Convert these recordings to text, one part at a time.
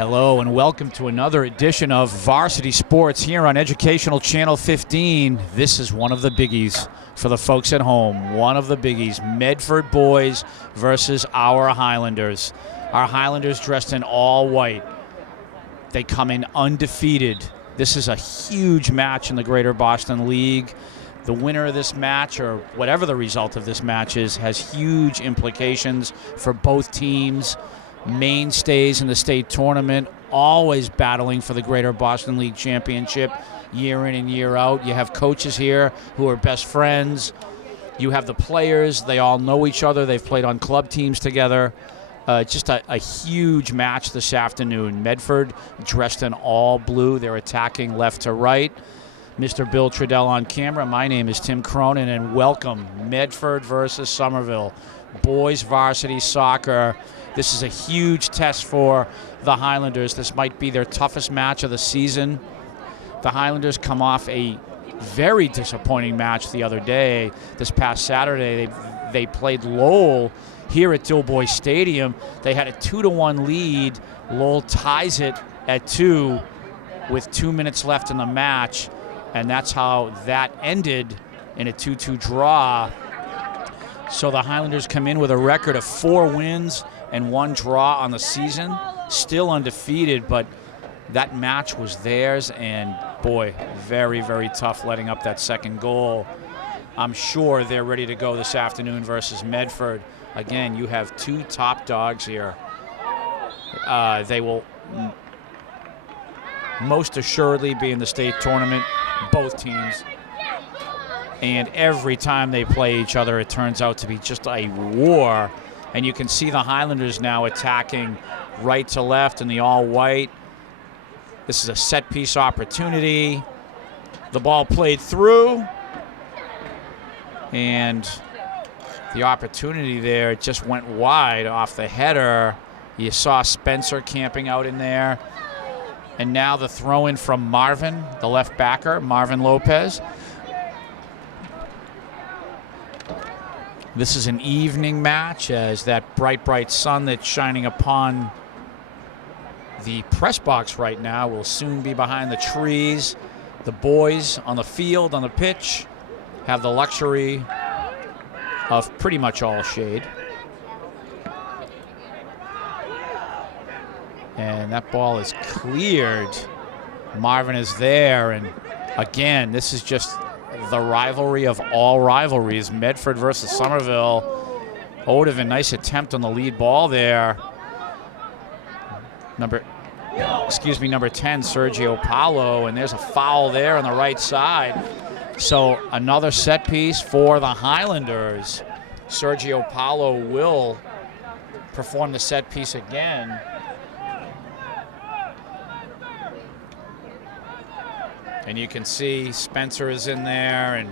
Hello and welcome to another edition of Varsity Sports here on Educational Channel 15. This is one of the biggies for the folks at home. One of the biggies, Medford boys versus our Highlanders. Our Highlanders dressed in all white. They come in undefeated. This is a huge match in the Greater Boston League. The winner of this match, or whatever the result of this match is, has huge implications for both teams. Mainstays in the state tournament, always battling for the Greater Boston League Championship year in and year out. You have coaches here who are best friends. You have the players. They all know each other. They've played on club teams together. Just a huge match this afternoon. Medford dressed in all blue. They're attacking left to right. Mr. Bill Trudell on camera. My name is Tim Cronin, and welcome. Medford versus Somerville. Boys varsity soccer. This is a huge test for the Highlanders. This might be their toughest match of the season. The Highlanders come off a very disappointing match the other day. This past Saturday, they played Lowell here at Dilboy Stadium. They had a 2-1 lead. Lowell ties it at 2 with 2 minutes left in the match, and that's how that ended in a 2-2 draw. So the Highlanders come in with a record of 4 wins and 1 draw on the season, still undefeated, but that match was theirs, and boy, very, very tough letting up that second goal. I'm sure they're ready to go this afternoon versus Medford. Again, you have 2 top dogs here. They will most assuredly be in the state tournament, both teams. And every time they play each other, it turns out to be just a war. And you can see the Highlanders now attacking right to left in the all-white. This is a set-piece opportunity. The ball played through. And the opportunity there just went wide off the header. You saw Spencer camping out in there. And now the throw-in from Marvin, the left backer, Marvin Lopez. This is an evening match, as that bright, bright sun that's shining upon the press box right now will soon be behind the trees. The boys on the field, on the pitch, have the luxury of pretty much all shade. And that ball is cleared. Marvin is there, and again, this is just the rivalry of all rivalries. Medford versus Somerville. Odev, nice attempt on the lead ball there. Number 10, Sergio Paulo, and there's a foul there on the right side. So another set piece for the Highlanders. Sergio Paulo will perform the set piece again. And you can see Spencer is in there, and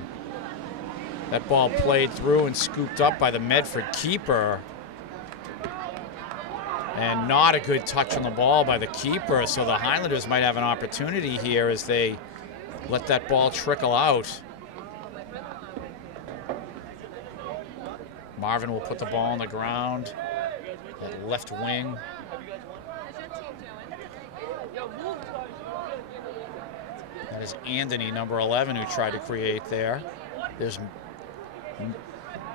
that ball played through and scooped up by the Medford keeper. And not a good touch on the ball by the keeper, so the Highlanders might have an opportunity here as they let that ball trickle out. Marvin will put the ball on the ground, that left wing. That is Anthony, number 11, who tried to create there. There's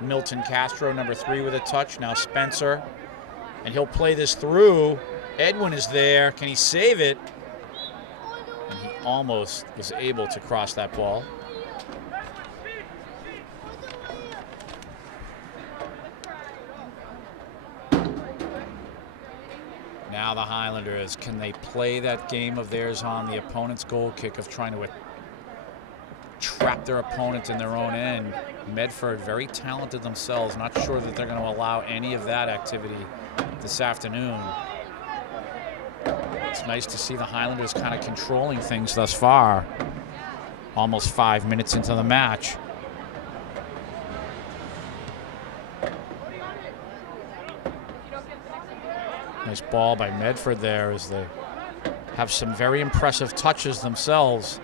Milton Castro, number 3, with a touch. Now Spencer. And he'll play this through. Edwin is there. Can he save it? And he almost was able to cross that ball. Now the Highlanders, can they play that game of theirs on the opponent's goal kick of trying to trap their opponent in their own end? Medford, very talented themselves. Not sure that they're going to allow any of that activity this afternoon. It's nice to see the Highlanders kind of controlling things thus far. Almost 5 minutes into the match. Nice ball by Medford there as they have some very impressive touches themselves.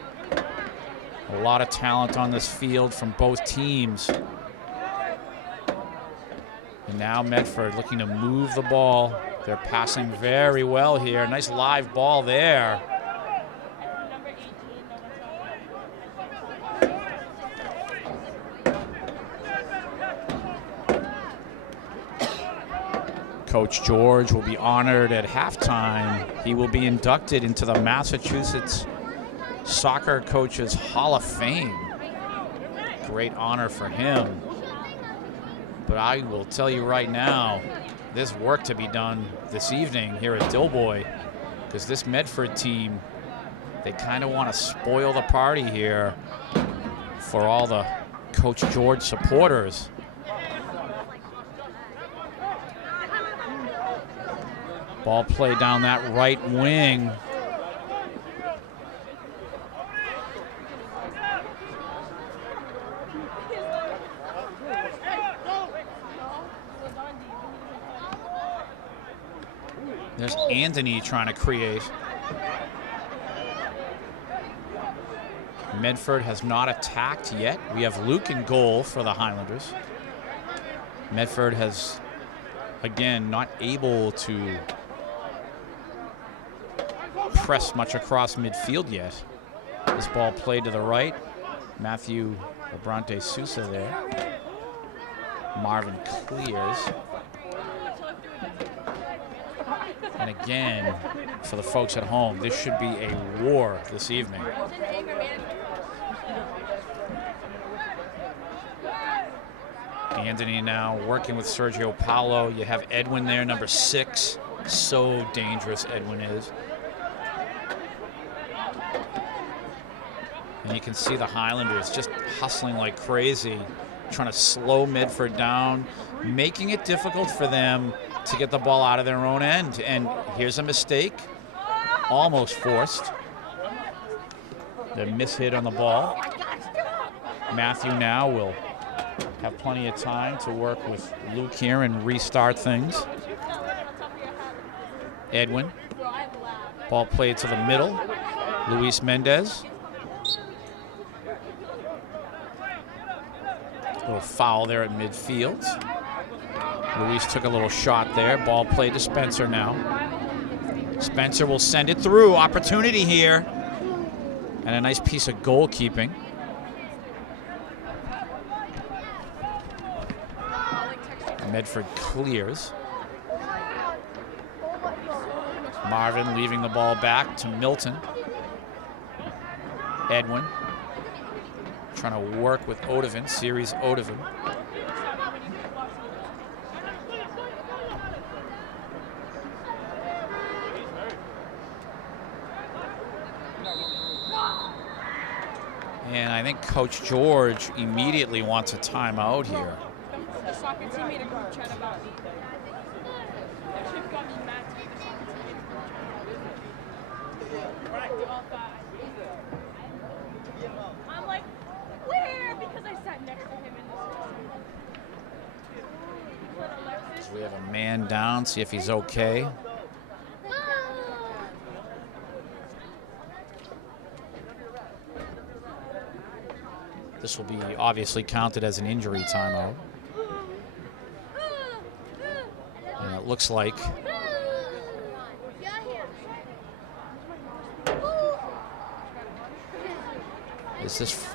A lot of talent on this field from both teams. And now Medford looking to move the ball They're passing very well here. Nice live ball there. Coach George will be honored at halftime. He will be inducted into the Massachusetts Soccer Coaches Hall of Fame. Great honor for him. But I will tell you right now, there's work to be done this evening here at Dilboy, because this Medford team, they kind of want to spoil the party here for all the Coach George supporters. Ball play down that right wing. There's Anthony trying to create. Medford has not attacked yet. We have Luke in goal for the Highlanders. Medford has, again, not able to press much across midfield yet. This ball played to the right. Matthew Abrante Sousa there. Marvin clears. And again, for the folks at home, this should be a war this evening. Anthony now working with Sergio Paulo. You have Edwin there, number 6. So dangerous Edwin is. And you can see the Highlanders just hustling like crazy, trying to slow Medford down, making it difficult for them to get the ball out of their own end. And here's a mistake, almost forced. The mishit on the ball. Matthew now will have plenty of time to work with Luke here and restart things. Edwin, ball played to the middle. Luis Mendez. A little foul there at midfield. Luis took a little shot there. Ball played to Spencer now. Spencer will send it through. Opportunity here. And a nice piece of goalkeeping. Medford clears. Marvin leaving the ball back to Milton. Edwin trying to work with Odovan, Series Odovan. And I think Coach George immediately wants a timeout here. The soccer team made a group chat about me. The trip got me mad to the soccer team made a group chat about me. They all thought I'm like, where? Because I sat next to him in the So we have a man down, see if he's okay. This will be obviously counted as an injury timeout. And it looks like is this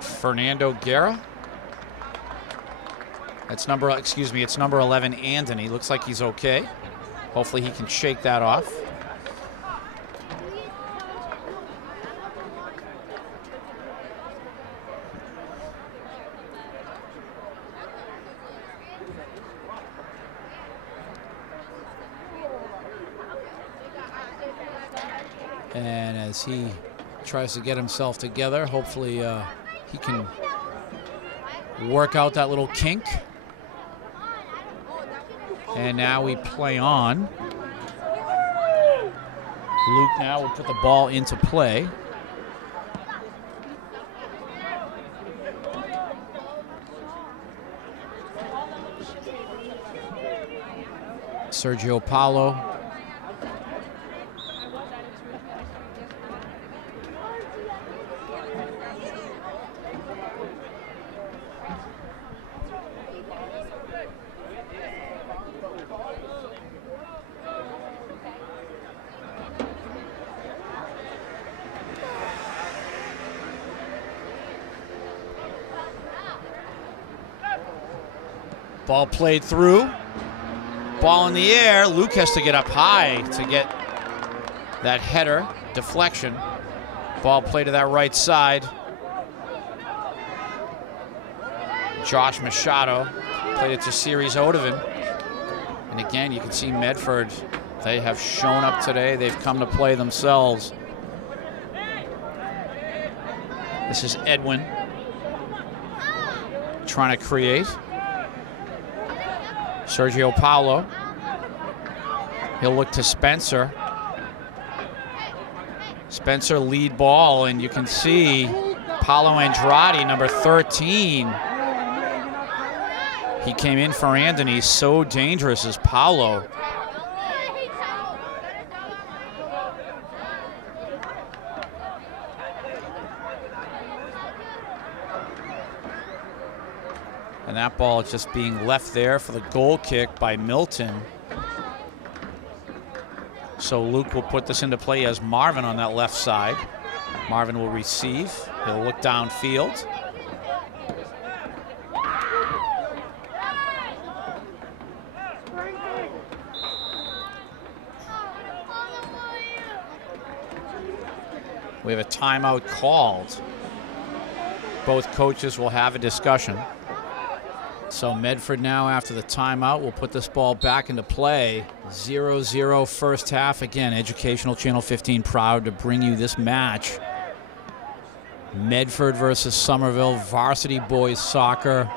Fernando Guerra? That's number, excuse me, it's number 11, Anthony. Looks like he's okay. Hopefully he can shake that off. And as he tries to get himself together, hopefully he can work out that little kink. And now we play on. Luke now will put the ball into play. Sergio Paulo. Ball played through. Ball in the air. Luke has to get up high to get that header deflection. Ball played to that right side. Josh Machado played it to Series Odovan. And again, you can see Medford, they have shown up today. They've come to play themselves. This is Edwin trying to create. Sergio Paulo. He'll look to Spencer. Spencer lead ball, and you can see Paulo Andrade, number 13. He came in for Anthony. So dangerous is Paulo. And that ball is just being left there for the goal kick by Milton. So Luke will put this into play as Marvin on that left side. Marvin will receive. He'll look downfield. We have a timeout called. Both coaches will have a discussion. So Medford now, after the timeout, will put this ball back into play. 0-0 first half. Again, Educational Channel 15 proud to bring you this match. Medford versus Somerville, varsity boys soccer.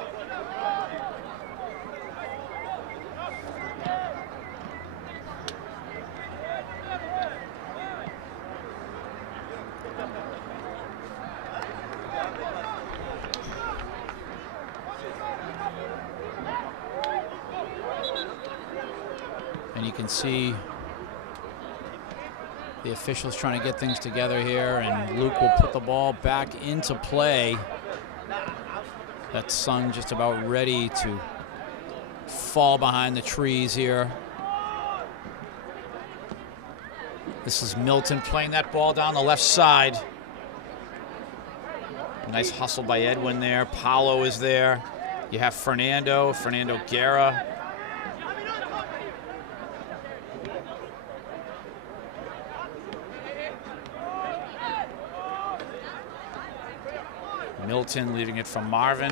And you can see the officials trying to get things together here, and Luke will put the ball back into play. That sun just about ready to fall behind the trees here. This is Milton playing that ball down the left side. Nice hustle by Edwin there. Paulo is there. You have Fernando Guerra. Milton leaving it from Marvin.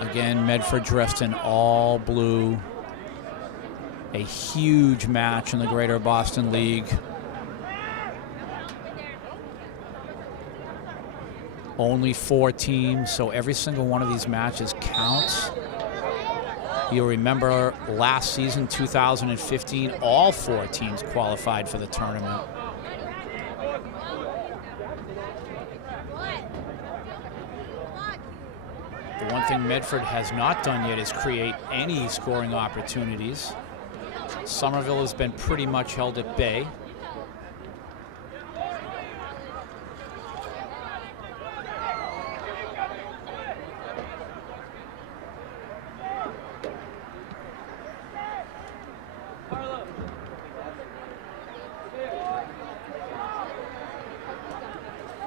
Again, Medford dressed in all blue. A huge match in the Greater Boston League. Only 4 teams, so every single one of these matches counts. You'll remember last season, 2015, all 4 teams qualified for the tournament. The one thing Medford has not done yet is create any scoring opportunities. Somerville has been pretty much held at bay.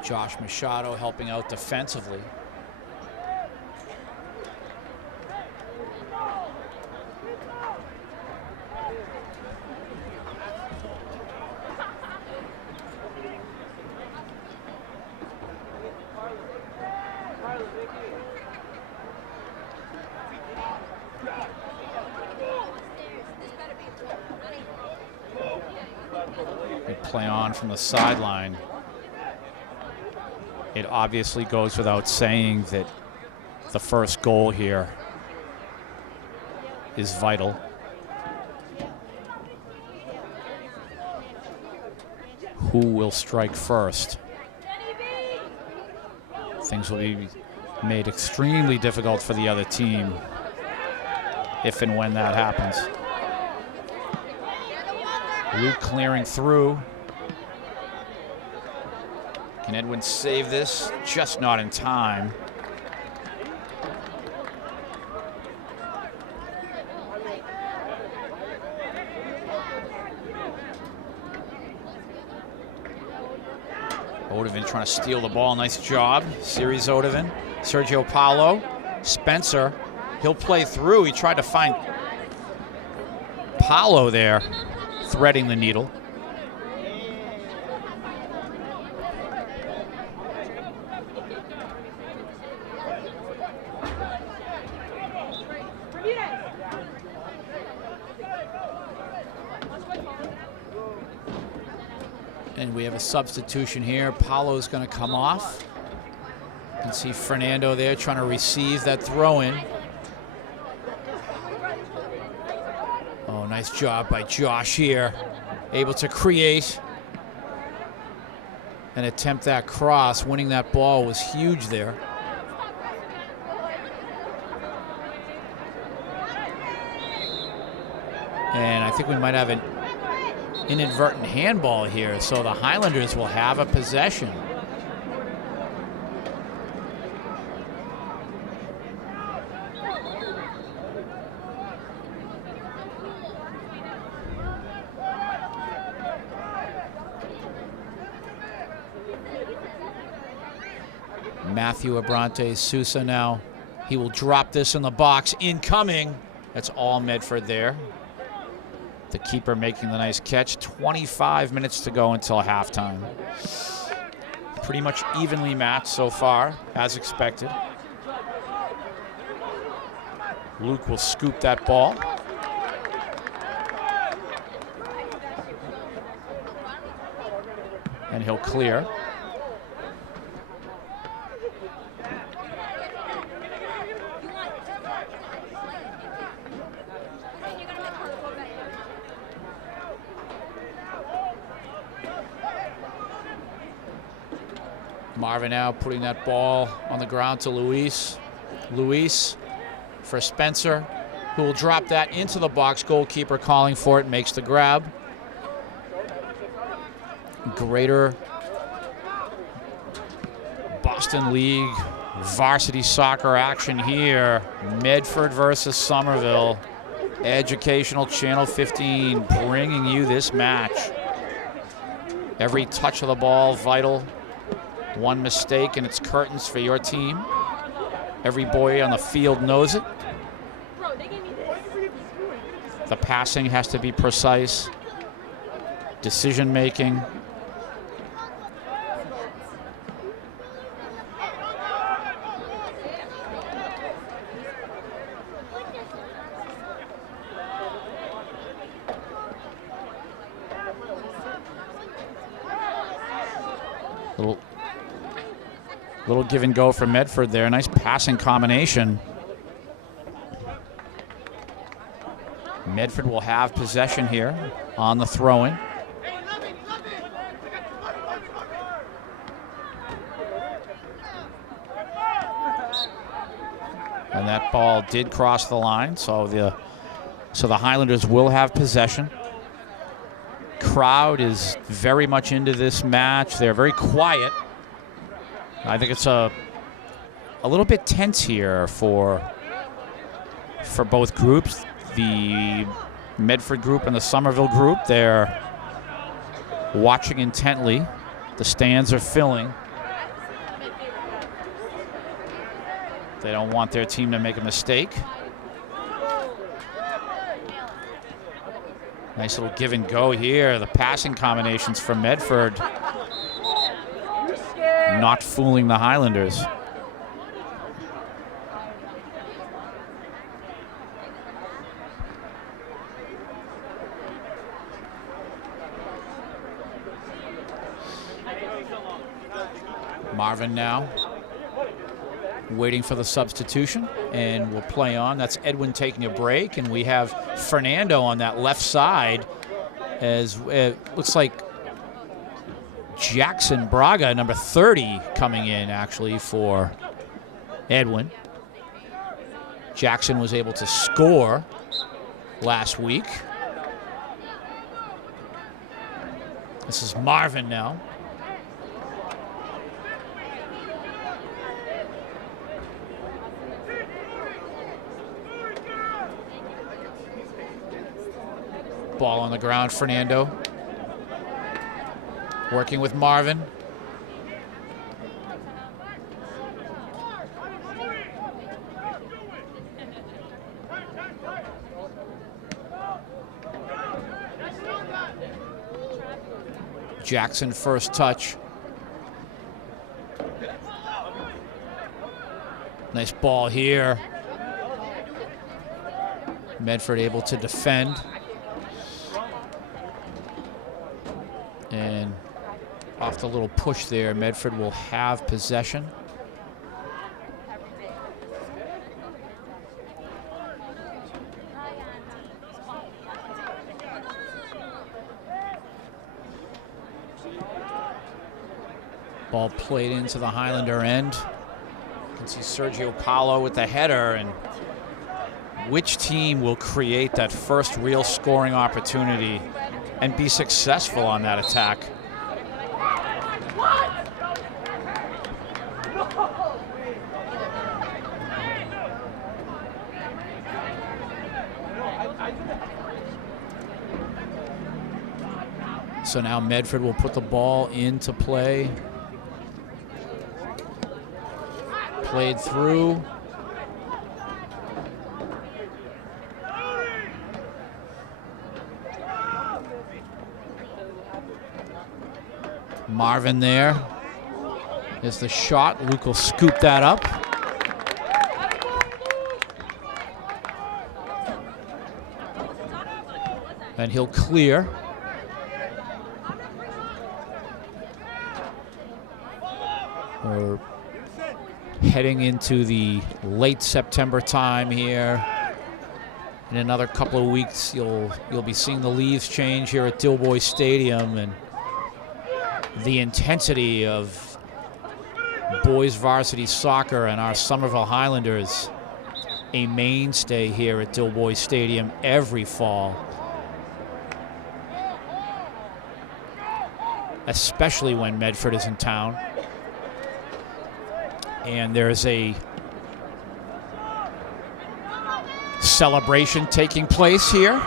Josh Machado helping out defensively. Play on from the sideline. It obviously goes without saying that the first goal here is vital. Who will strike first? Things will be made extremely difficult for the other team if and when that happens. Luke clearing through. Can Edwin save this? Just not in time. Odovan trying to steal the ball. Nice job. Series Odovan. Sergio Paulo. Spencer. He'll play through. He tried to find Paulo there, threading the needle. And we have a substitution here. Paulo's going to come off. You can see Fernando there trying to receive that throw in. Oh, nice job by Josh here. Able to create and attempt that cross. Winning that ball was huge there. And I think we might have an inadvertent handball here, so the Highlanders will have a possession. Matthew Abrante Sousa now. He will drop this in the box. Incoming. That's all Medford there. The keeper making the nice catch. 25 minutes to go until halftime. Pretty much evenly matched so far, as expected. Luke will scoop that ball. And he'll clear. Marvin now putting that ball on the ground to Luis. Luis for Spencer, who will drop that into the box. Goalkeeper calling for it, makes the grab. Greater Boston League varsity soccer action here. Medford versus Somerville. Educational Channel 15 bringing you this match. Every touch of the ball vital. One mistake and it's curtains for your team. Every boy on the field knows it. The passing has to be precise. Decision making. Little give and go for Medford there. Nice passing combination. Medford will have possession here on the throw-in. And that ball did cross the line, so the Highlanders will have possession. Crowd is very much into this match. They're very quiet. I think it's a little bit tense here for both groups. The Medford group and the Somerville group, they're watching intently. The stands are filling. They don't want their team to make a mistake. Nice little give and go here. The passing combinations from Medford not fooling the Highlanders. Marvin now waiting for the substitution and will play on. That's Edwin taking a break, and we have Fernando on that left side as it looks like Jackson Braga, number 30, coming in actually for Edwin. Jackson was able to score last week. This is Marvin now. Ball on the ground, Fernando. Working with Marvin. Jackson first touch. Nice ball here. Medford able to defend. And off the little push there, Medford will have possession. Ball played into the Highlander end. You can see Sergio Paulo with the header, and which team will create that first real scoring opportunity and be successful on that attack? So now Medford will put the ball into play. Played through. Marvin there. There's the shot. Luke will scoop that up. And he'll clear. We're heading into the late September time here. In another couple of weeks, you'll be seeing the leaves change here at Dilboy Stadium, and the intensity of boys varsity soccer and our Somerville Highlanders, a mainstay here at Dilboy Stadium every fall, especially when Medford is in town. And there's a celebration taking place here.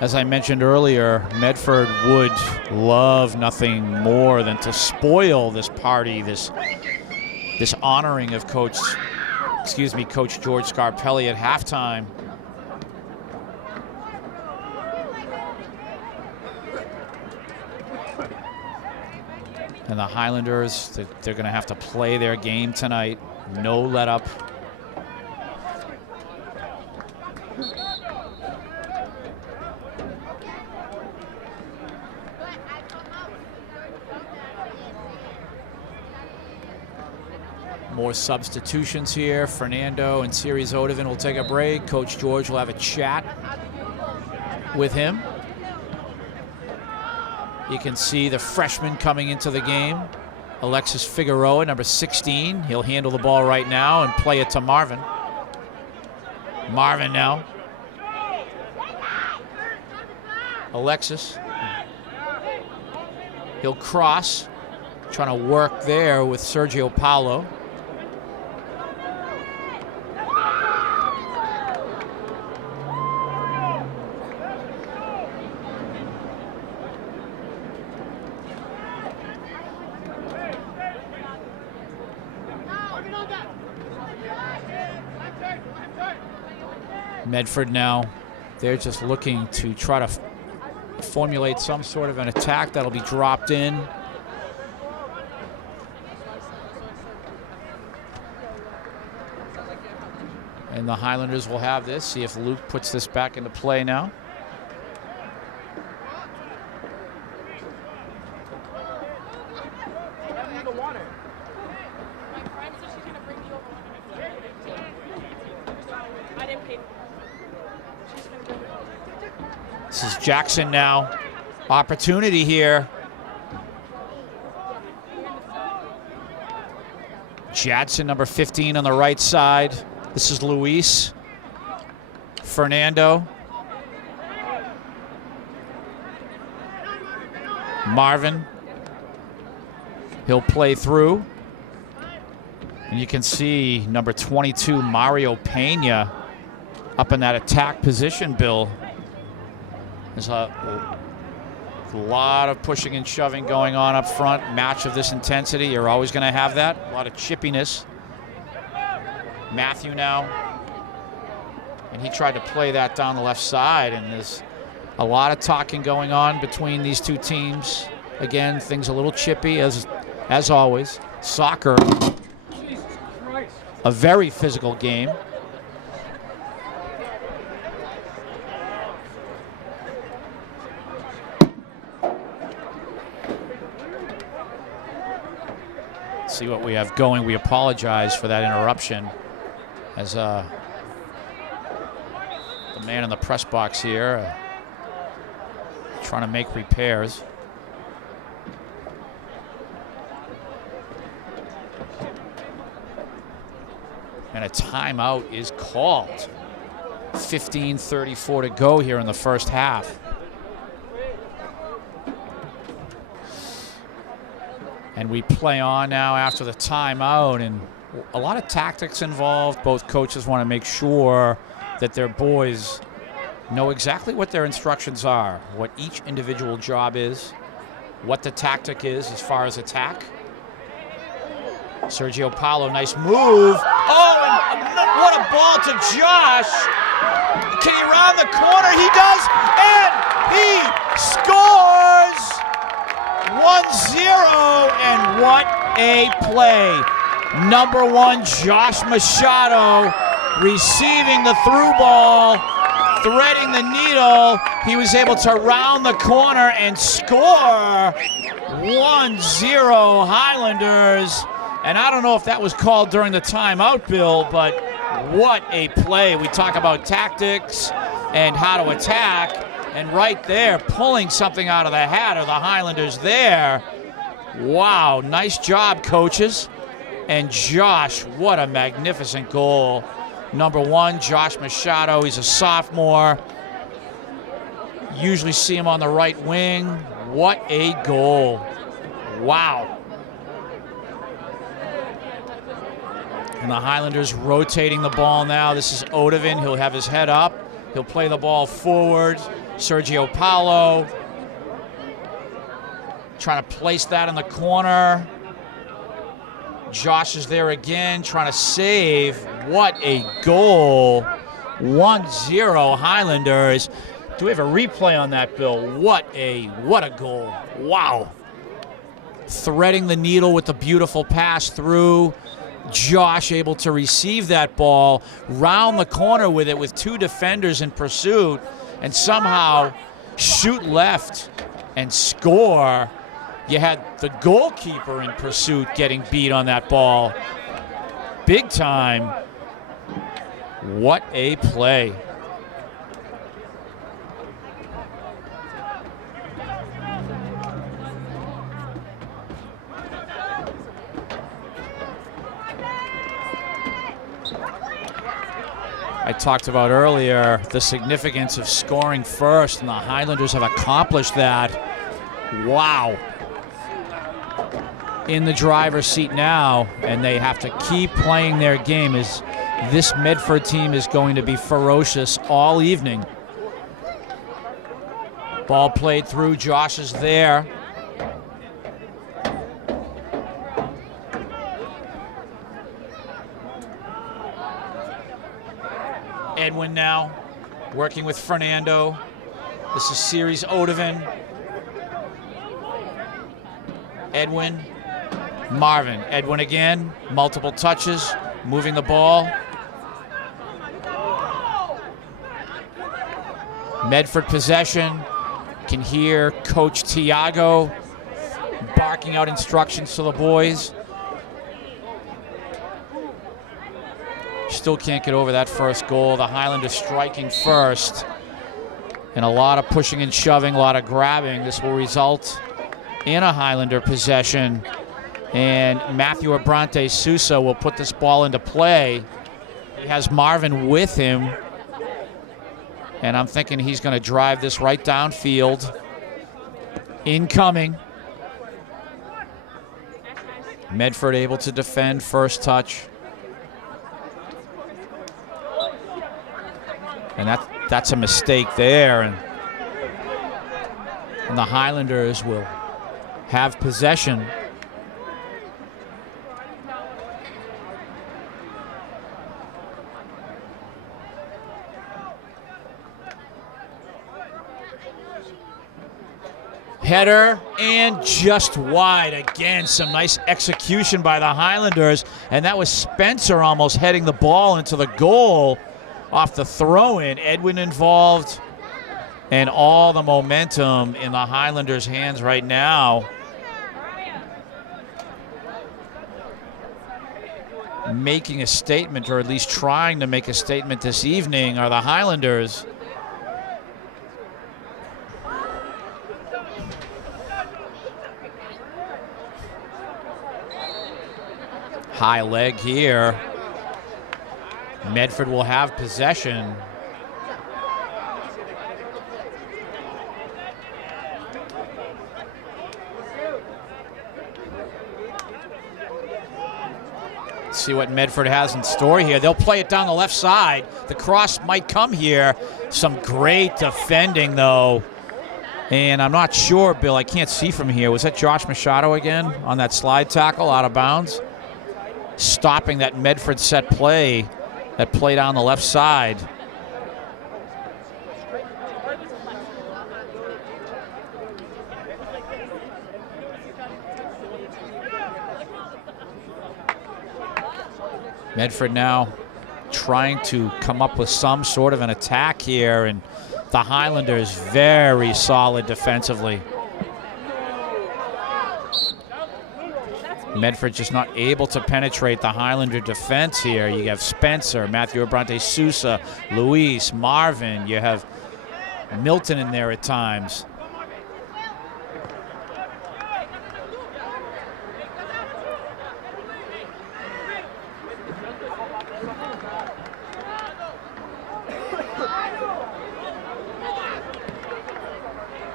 As I mentioned earlier, Medford would love nothing more than to spoil this party, this honoring of Coach George Scarpelli at halftime. And the Highlanders, they're going to have to play their game tonight. No let up. More substitutions here. Fernando and Series Odovan will take a break. Coach George will have a chat with him. You can see the freshman coming into the game, Alexis Figueroa, number 16. He'll handle the ball right now and play it to Marvin. Marvin now. Alexis. He'll cross, trying to work there with Sergio Paulo. Medford now, they're just looking to try to formulate some sort of an attack that'll be dropped in. And the Highlanders will have this. See if Luke puts this back into play now. This is Jackson now. Opportunity here. Jadson, number 15 on the right side. This is Luis. Fernando. Marvin. He'll play through. And you can see number 22, Mario Pena, up in that attack position, Bill. There's a lot of pushing and shoving going on up front. Match of this intensity, you're always going to have that. A lot of chippiness. Matthew now. And he tried to play that down the left side, and there's a lot of talking going on between these two teams. Again, things a little chippy as always. Soccer, a very physical game. See what we have going. We apologize for that interruption as the man in the press box here trying to make repairs. And a timeout is called. 15:34 to go here in the first half. And we play on now after the timeout, and a lot of tactics involved. Both coaches want to make sure that their boys know exactly what their instructions are, what each individual job is, what the tactic is as far as attack. Sergio Paulo, nice move. Oh, and what a ball to Josh. Can he round the corner? He does, and he scores. 1-0, and what a play. Number 1, Josh Machado, receiving the through ball, threading the needle. He was able to round the corner and score. 1-0 Highlanders. And I don't know if that was called during the timeout, Bill, but what a play. We talk about tactics and how to attack. And right there, pulling something out of the hat of the Highlanders there. Wow, nice job, coaches. And Josh, what a magnificent goal. Number 1, Josh Machado, he's a sophomore. Usually see him on the right wing. What a goal. Wow. And the Highlanders rotating the ball now. This is Odovan, he'll have his head up. He'll play the ball forward. Sergio Paulo trying to place that in the corner. Josh is there again trying to save. What a goal. 1-0 Highlanders. Do we have a replay on that, Bill? What a goal. Wow. Threading the needle with the beautiful pass through. Josh able to receive that ball, round the corner with it with 2 defenders in pursuit, and somehow shoot left and score. You had the goalkeeper in pursuit getting beat on that ball. Big time. What a play. I talked about earlier the significance of scoring first, and the Highlanders have accomplished that. Wow. In the driver's seat now, and they have to keep playing their game as this Medford team is going to be ferocious all evening. Ball played through, Josh is there. Edwin now working with Fernando. This is Series Odovan. Edwin, Marvin. Edwin again, multiple touches, moving the ball. Medford possession. Can hear Coach Tiago barking out instructions to the boys. Still can't get over that first goal. The Highlanders striking first. And a lot of pushing and shoving, a lot of grabbing. This will result in a Highlander possession. And Matthew Abrante Sousa will put this ball into play. He has Marvin with him. And I'm thinking he's going to drive this right downfield. Incoming. Medford able to defend first touch. And that's a mistake there. And the Highlanders will have possession. Header and just wide. Again, some nice execution by the Highlanders. And that was Spencer almost heading the ball into the goal off the throw-in. Edwin involved. And all the momentum in the Highlanders' hands right now. Making a statement, or at least trying to make a statement this evening, are the Highlanders. High leg here. Medford will have possession. Let's see what Medford has in store here. They'll play it down the left side. The cross might come here. Some great defending, though. And I'm not sure, Bill, I can't see from here. Was that Josh Machado again on that slide tackle out of bounds? Stopping that Medford set play, that play down the left side. Medford now trying to come up with some sort of an attack here, and the Highlanders very solid defensively. Medford just not able to penetrate the Highlander defense here. You have Spencer, Matthew Abrante Sousa, Luis, Marvin. You have Milton in there at times.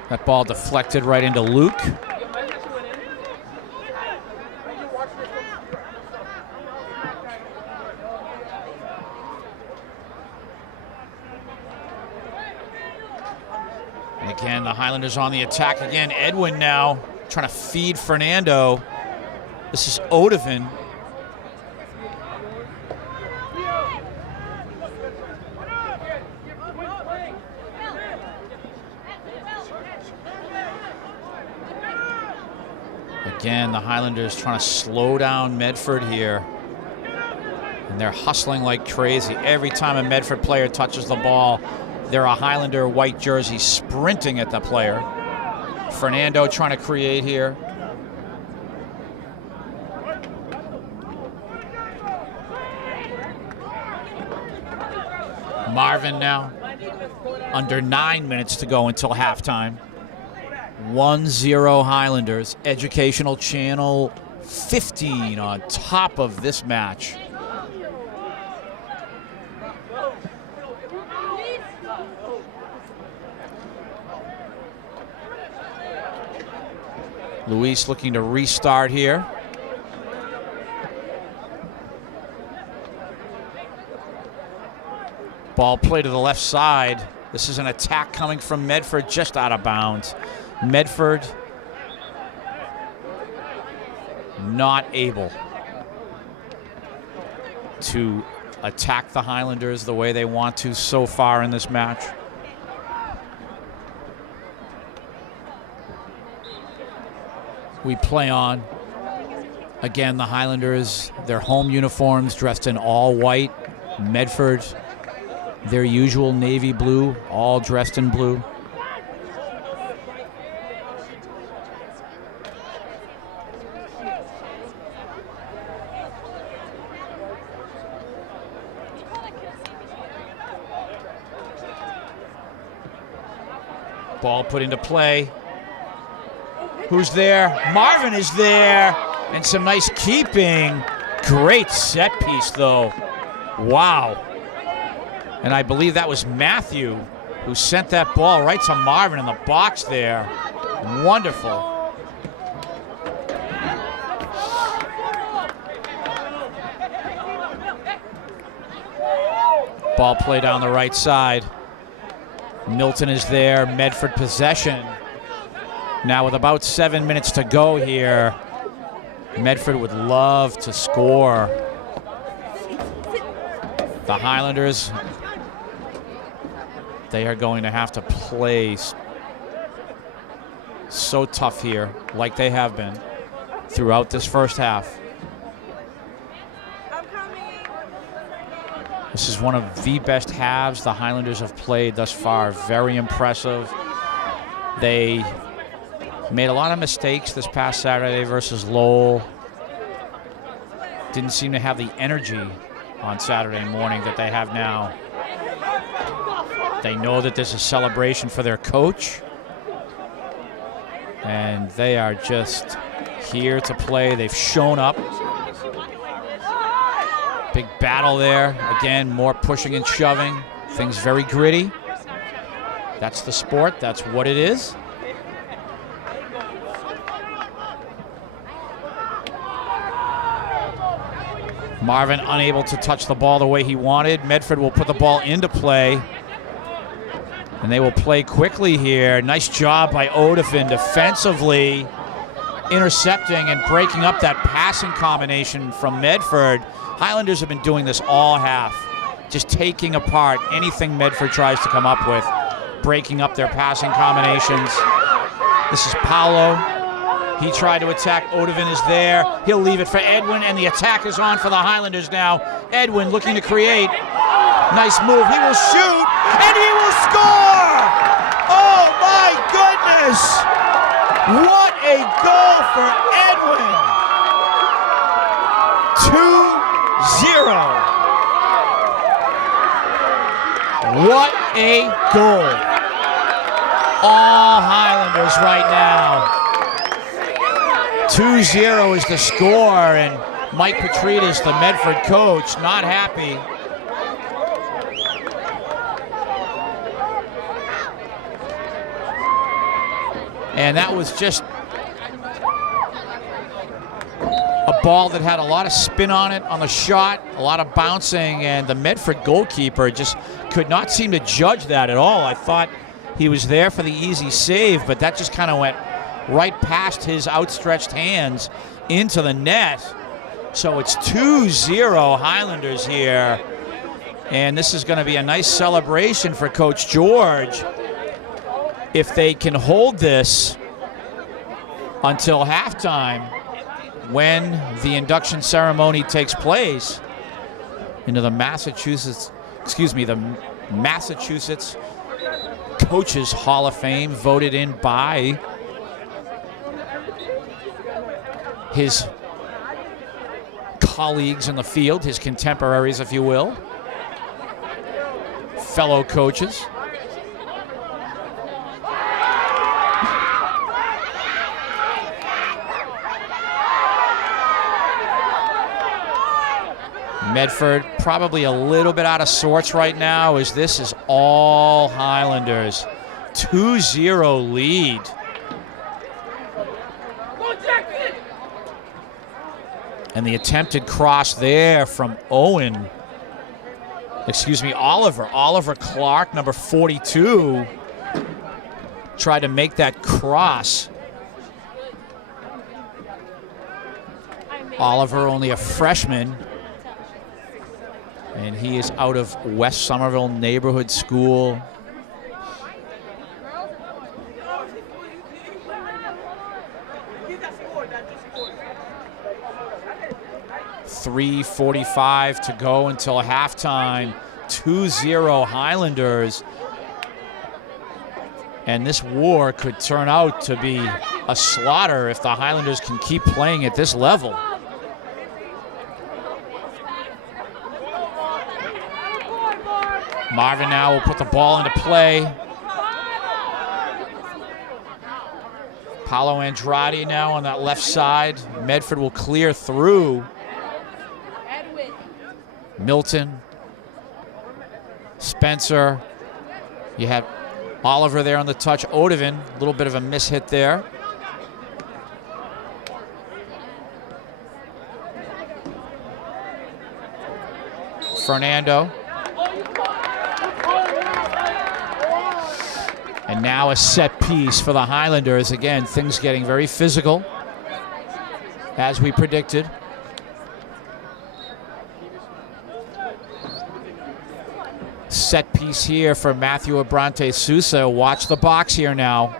That ball deflected right into Luke. And again, the Highlanders on the attack again. Edwin now trying to feed Fernando. This is Odovan. Again, the Highlanders trying to slow down Medford here. And they're hustling like crazy. Every time a Medford player touches the ball, they're a Highlander white jersey sprinting at the player. Fernando trying to create here. Marvin now. Under 9 minutes to go until halftime. 1-0 Highlanders. Educational Channel 15 on top of this match. Luis looking to restart here. Ball play to the left side. This is an attack coming from Medford, just out of bounds. Medford not able to attack the Highlanders the way they want to so far in this match. We play on. Again, the Highlanders, their home uniforms dressed in all white. Medford, their usual navy blue, all dressed in blue. Ball put into play. Who's there? Marvin is there. And some nice keeping. Great set piece, though. Wow. And I believe that was Matthew who sent that ball right to Marvin in the box there. Wonderful. Ball play down the right side. Milton is there. Medford possession. Now with about 7 minutes to go here, Medford would love to score. The Highlanders, they are going to have to play so tough here, like they have been throughout this first half. This is one of the best halves the Highlanders have played thus far. Very impressive. They made a lot of mistakes this past Saturday versus Lowell. Didn't seem to have the energy on Saturday morning that they have now. They know that there's a celebration for their coach, and they are just here to play. They've shown up. Big battle there. Again, more pushing and shoving. Things very gritty. That's the sport. That's what it is. Marvin unable to touch the ball the way he wanted. Medford will put the ball into play, and they will play quickly here. Nice job by Odefin defensively, intercepting and breaking up that passing combination from Medford. Highlanders have been doing this all half, just taking apart anything Medford tries to come up with, breaking up their passing combinations. This is Paolo. He tried to attack. Odefin is there. He'll leave it for Edwin, and the attack is on for the Highlanders now. Edwin looking to create. Nice move. He will shoot, and he will score! Oh, my goodness! What a goal for Edwin! 2-0. What a goal. All Highlanders right now. 2-0 is the score, and Mike Petrides, the Medford coach, not happy. And that was just a ball that had a lot of spin on it on the shot, a lot of bouncing, and the Medford goalkeeper just could not seem to judge that at all. I thought he was there for the easy save, but that just kind of went right past his outstretched hands into the net. So it's 2-0 Highlanders here. And this is going to be a nice celebration for Coach George if they can hold this until halftime, when the induction ceremony takes place into the Massachusetts Coaches Hall of Fame, voted in by his colleagues in the field, his contemporaries, if you will, fellow coaches. Medford probably a little bit out of sorts right now, as this is all Highlanders. 2-0 lead. And the attempted cross there from Oliver. Oliver Clark, number 42, tried to make that cross. Oliver, only a freshman, and he is out of West Somerville Neighborhood School. .345 to go until halftime. 2-0 Highlanders. And this war could turn out to be a slaughter if the Highlanders can keep playing at this level. Marvin now will put the ball into play. Paolo Andrade now on that left side. Medford will clear through. Milton, Spencer. You have Oliver there on the touch. Odovan, a little bit of a mishit there. Fernando. And now a set piece for the Highlanders. Again, things getting very physical, as we predicted. Set piece here for Matthew Abrante Sousa. Watch the box here now.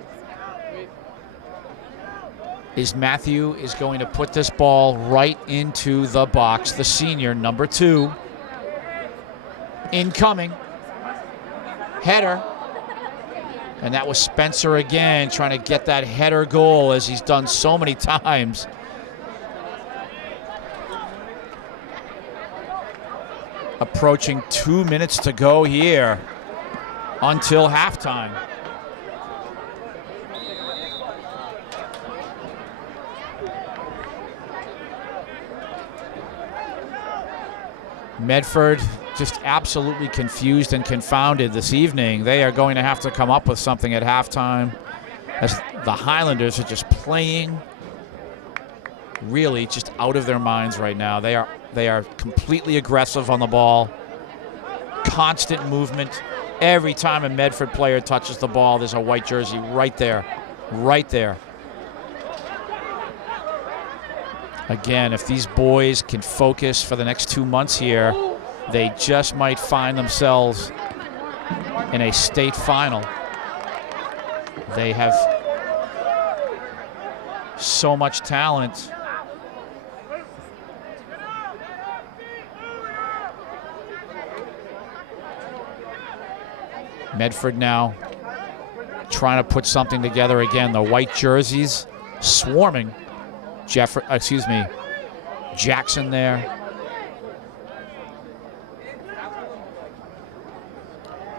Matthew is going to put this ball right into the box. The senior, number 2. Incoming. Header. And that was Spencer again, trying to get that header goal as he's done so many times. Approaching 2 minutes to go here until halftime. Medford just absolutely confused and confounded this evening. They are going to have to come up with something at halftime, as the Highlanders are just playing really just out of their minds right now. They are completely aggressive on the ball, constant movement. Every time a Medford player touches the ball, there's a white jersey right there, right there. Again, if these boys can focus for the next 2 months here, they just might find themselves in a state final. They have so much talent. Medford now trying to put something together again. The white jerseys swarming. Jackson there.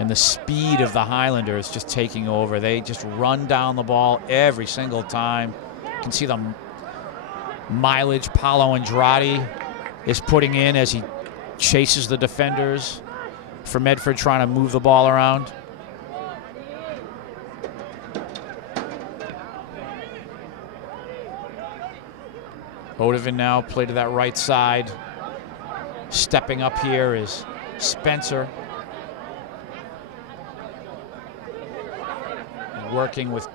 And the speed of the Highlanders just taking over. They just run down the ball every single time. You can see the mileage Paulo Andrade is putting in as he chases the defenders for Medford, trying to move the ball around. Odovan now play to that right side. Stepping up here is Spencer. Working with,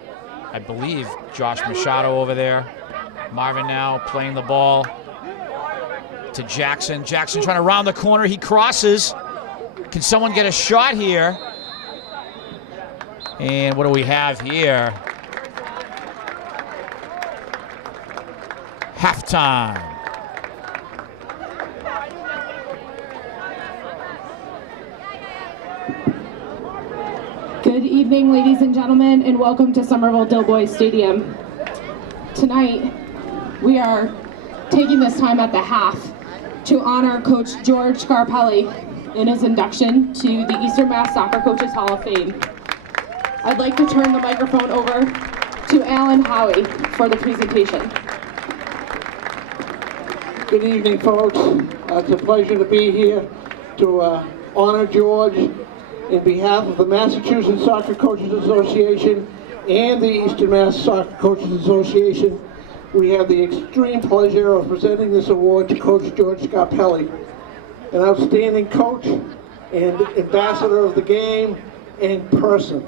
I believe, Josh Machado over there. Marvin now playing the ball to Jackson. Jackson trying to round the corner. He crosses. Can someone get a shot here? And what do we have here? Halftime. Good evening, ladies and gentlemen, and welcome to Somerville Doughboys Stadium. Tonight, we are taking this time at the half to honor Coach George Scarpelli in his induction to the Eastern Mass Soccer Coaches Hall of Fame. I'd like to turn the microphone over to Alan Howie for the presentation. Good evening, folks. It's a pleasure to be here to honor George in behalf of the Massachusetts Soccer Coaches Association and the Eastern Mass Soccer Coaches Association. We have the extreme pleasure of presenting this award to Coach George Scarpelli, an outstanding coach and ambassador of the game and person.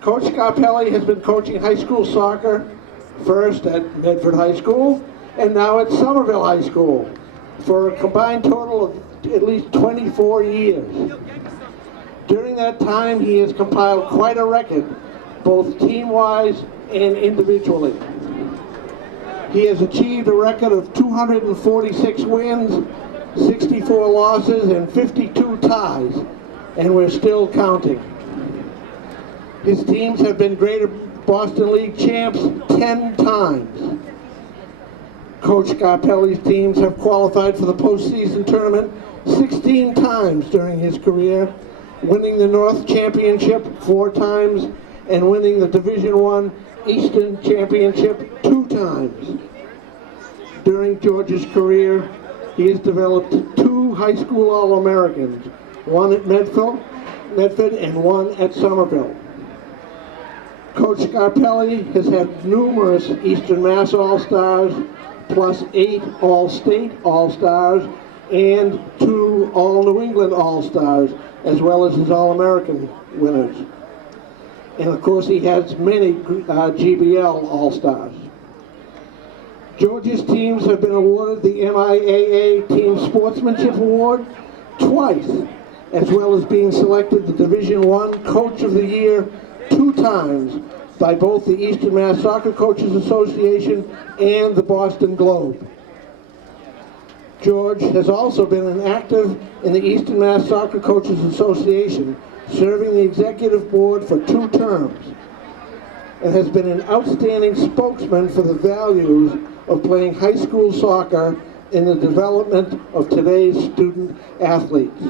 Coach Scarpelli has been coaching high school soccer, first at Medford High School and now at Somerville High School, for a combined total of at least 24 years. During that time, he has compiled quite a record, both team-wise and individually. He has achieved a record of 246 wins, 64 losses, and 52 ties, and we're still counting. His teams have been Greater Boston League champs 10 times. Coach Scarpelli's teams have qualified for the postseason tournament 16 times during his career, winning the North Championship 4 times and winning the Division I Eastern Championship 2 times. During George's career, he has developed 2 high school All-Americans, one at Medford Medford and 1 at Somerville. Coach Scarpelli has had numerous Eastern Mass All-Stars, plus 8 All-State All-Stars, and 2 All-New England All-Stars, as well as his All-American winners. And of course he has many GBL All-Stars. George's teams have been awarded the MIAA Team Sportsmanship Award twice, as well as being selected the Division I Coach of the Year 2 times by both the Eastern Mass Soccer Coaches Association and the Boston Globe. George has also been an active in the Eastern Mass Soccer Coaches Association, serving the executive board for 2 terms, and has been an outstanding spokesman for the values of playing high school soccer in the development of today's student athletes.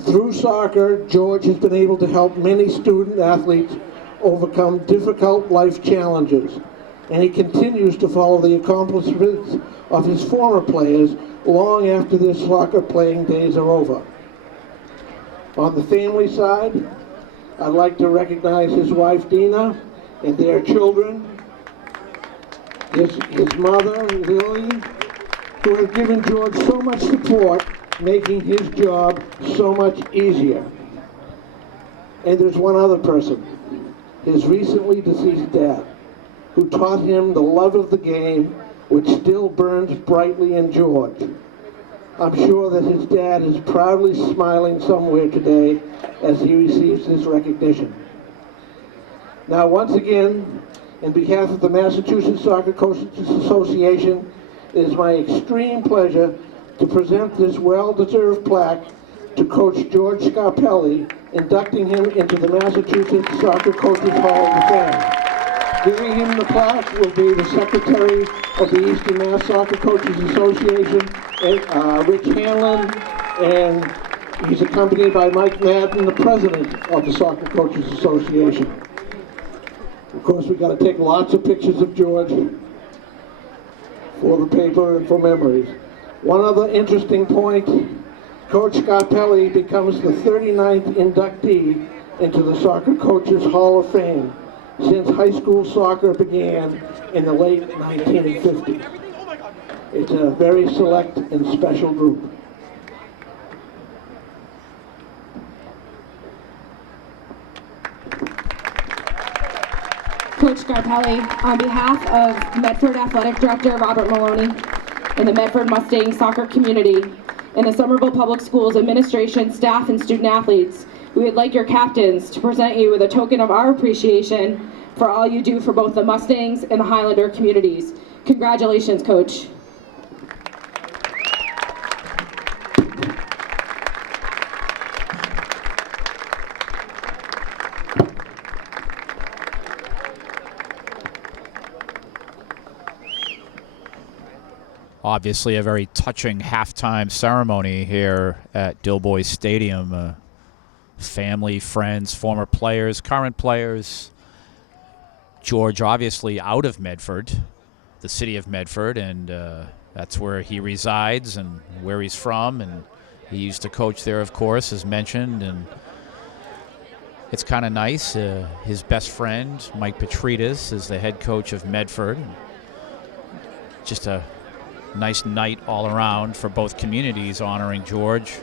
Through soccer, George has been able to help many student athletes overcome difficult life challenges, and he continues to follow the accomplishments of his former players long after their soccer playing days are over. On the family side, I'd like to recognize his wife Dina and their children, his mother Lily, who have given George so much support, making his job so much easier. And there's one other person, his recently deceased dad, who taught him the love of the game, which still burns brightly in George. I'm sure that his dad is proudly smiling somewhere today as he receives this recognition. Now, once again, in behalf of the Massachusetts Soccer Coaches Association, it is my extreme pleasure to present this well-deserved plaque to Coach George Scarpelli, inducting him into the Massachusetts Soccer Coaches Hall of Fame. Giving him the plaque will be the Secretary of the Eastern Mass Soccer Coaches Association, Rich Hanlon, and he's accompanied by Mike Madden, the President of the Soccer Coaches Association. Of course, we've got to take lots of pictures of George for the paper and for memories. One other interesting point, Coach Scarpelli becomes the 39th inductee into the Soccer Coaches Hall of Fame since high school soccer began in the late 1950s. It's a very select and special group. Coach Scarpelli, on behalf of Medford Athletic Director Robert Maloney and the Medford Mustangs soccer community and the Somerville Public Schools administration, staff, and student athletes, we would like your captains to present you with a token of our appreciation for all you do for both the Mustangs and the Highlander communities. Congratulations, Coach. Obviously a very touching halftime ceremony here at Dilboy Stadium. Family, friends, former players, current players. George obviously out of Medford, the city of Medford, and that's where he resides and where he's from, and he used to coach there, of course, as mentioned, and it's kind of nice. His best friend, Mike Petritas, is the head coach of Medford. Just a nice night all around for both communities honoring George.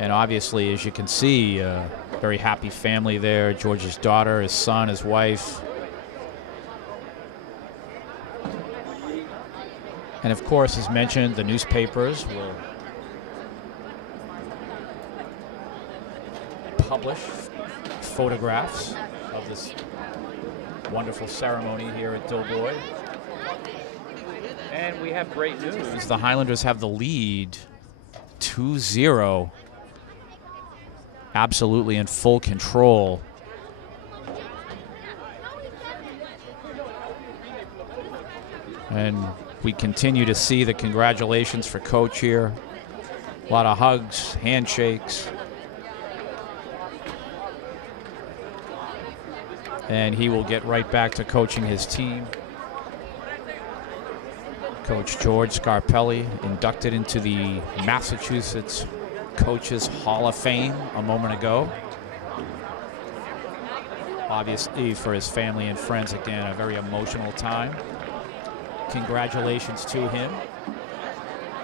And obviously, as you can see, very happy family there. George's daughter, his son, his wife. And of course, as mentioned, the newspapers will publish photographs of this wonderful ceremony here at Dilboy. And we have great news. The Highlanders have the lead 2-0. Absolutely in full control. And we continue to see the congratulations for Coach here. A lot of hugs, handshakes. And he will get right back to coaching his team. Coach George Scarpelli inducted into the Massachusetts Coaches Hall of Fame a moment ago. Obviously, for his family and friends, again, a very emotional time. Congratulations to him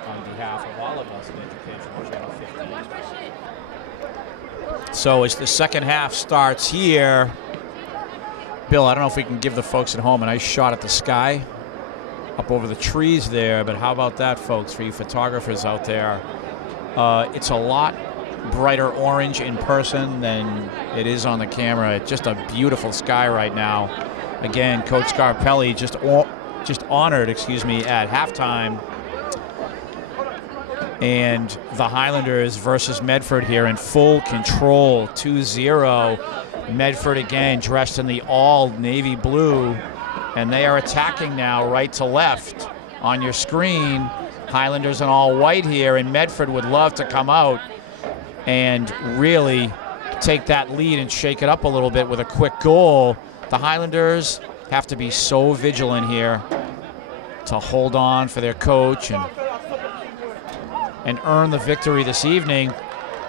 on behalf of all of us at Educational Channel 15. So as the second half starts here, Bill, I don't know if we can give the folks at home a nice shot at the sky up over the trees there, but how about that, folks, for you photographers out there? It's a lot brighter orange in person than it is on the camera. It's just a beautiful sky right now. Again, Coach Scarpelli just honored, at halftime. And the Highlanders versus Medford here in full control, 2-0. Medford again dressed in the all navy blue, and they are attacking now right to left on your screen. Highlanders in all white here, and Medford would love to come out and really take that lead and shake it up a little bit with a quick goal. The Highlanders have to be so vigilant here to hold on for their coach and earn the victory this evening.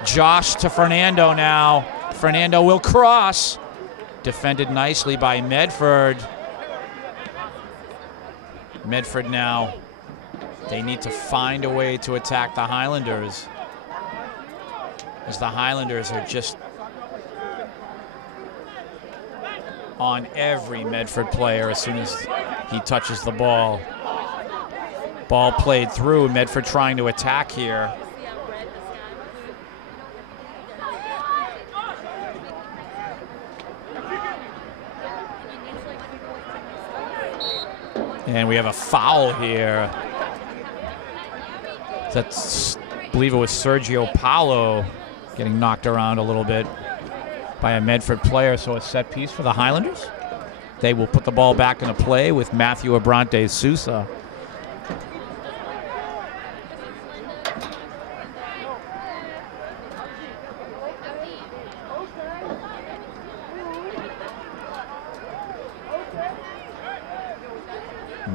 Josh to Fernando now. Fernando will cross. Defended nicely by Medford. Medford now, they need to find a way to attack the Highlanders, as the Highlanders are just on every Medford player as soon as he touches the ball. Ball played through, Medford trying to attack here. And we have a foul here. That's, I believe it was Sergio Paulo getting knocked around a little bit by a Medford player. So a set piece for the Highlanders. They will put the ball back into play with Matthew Abrante Sousa.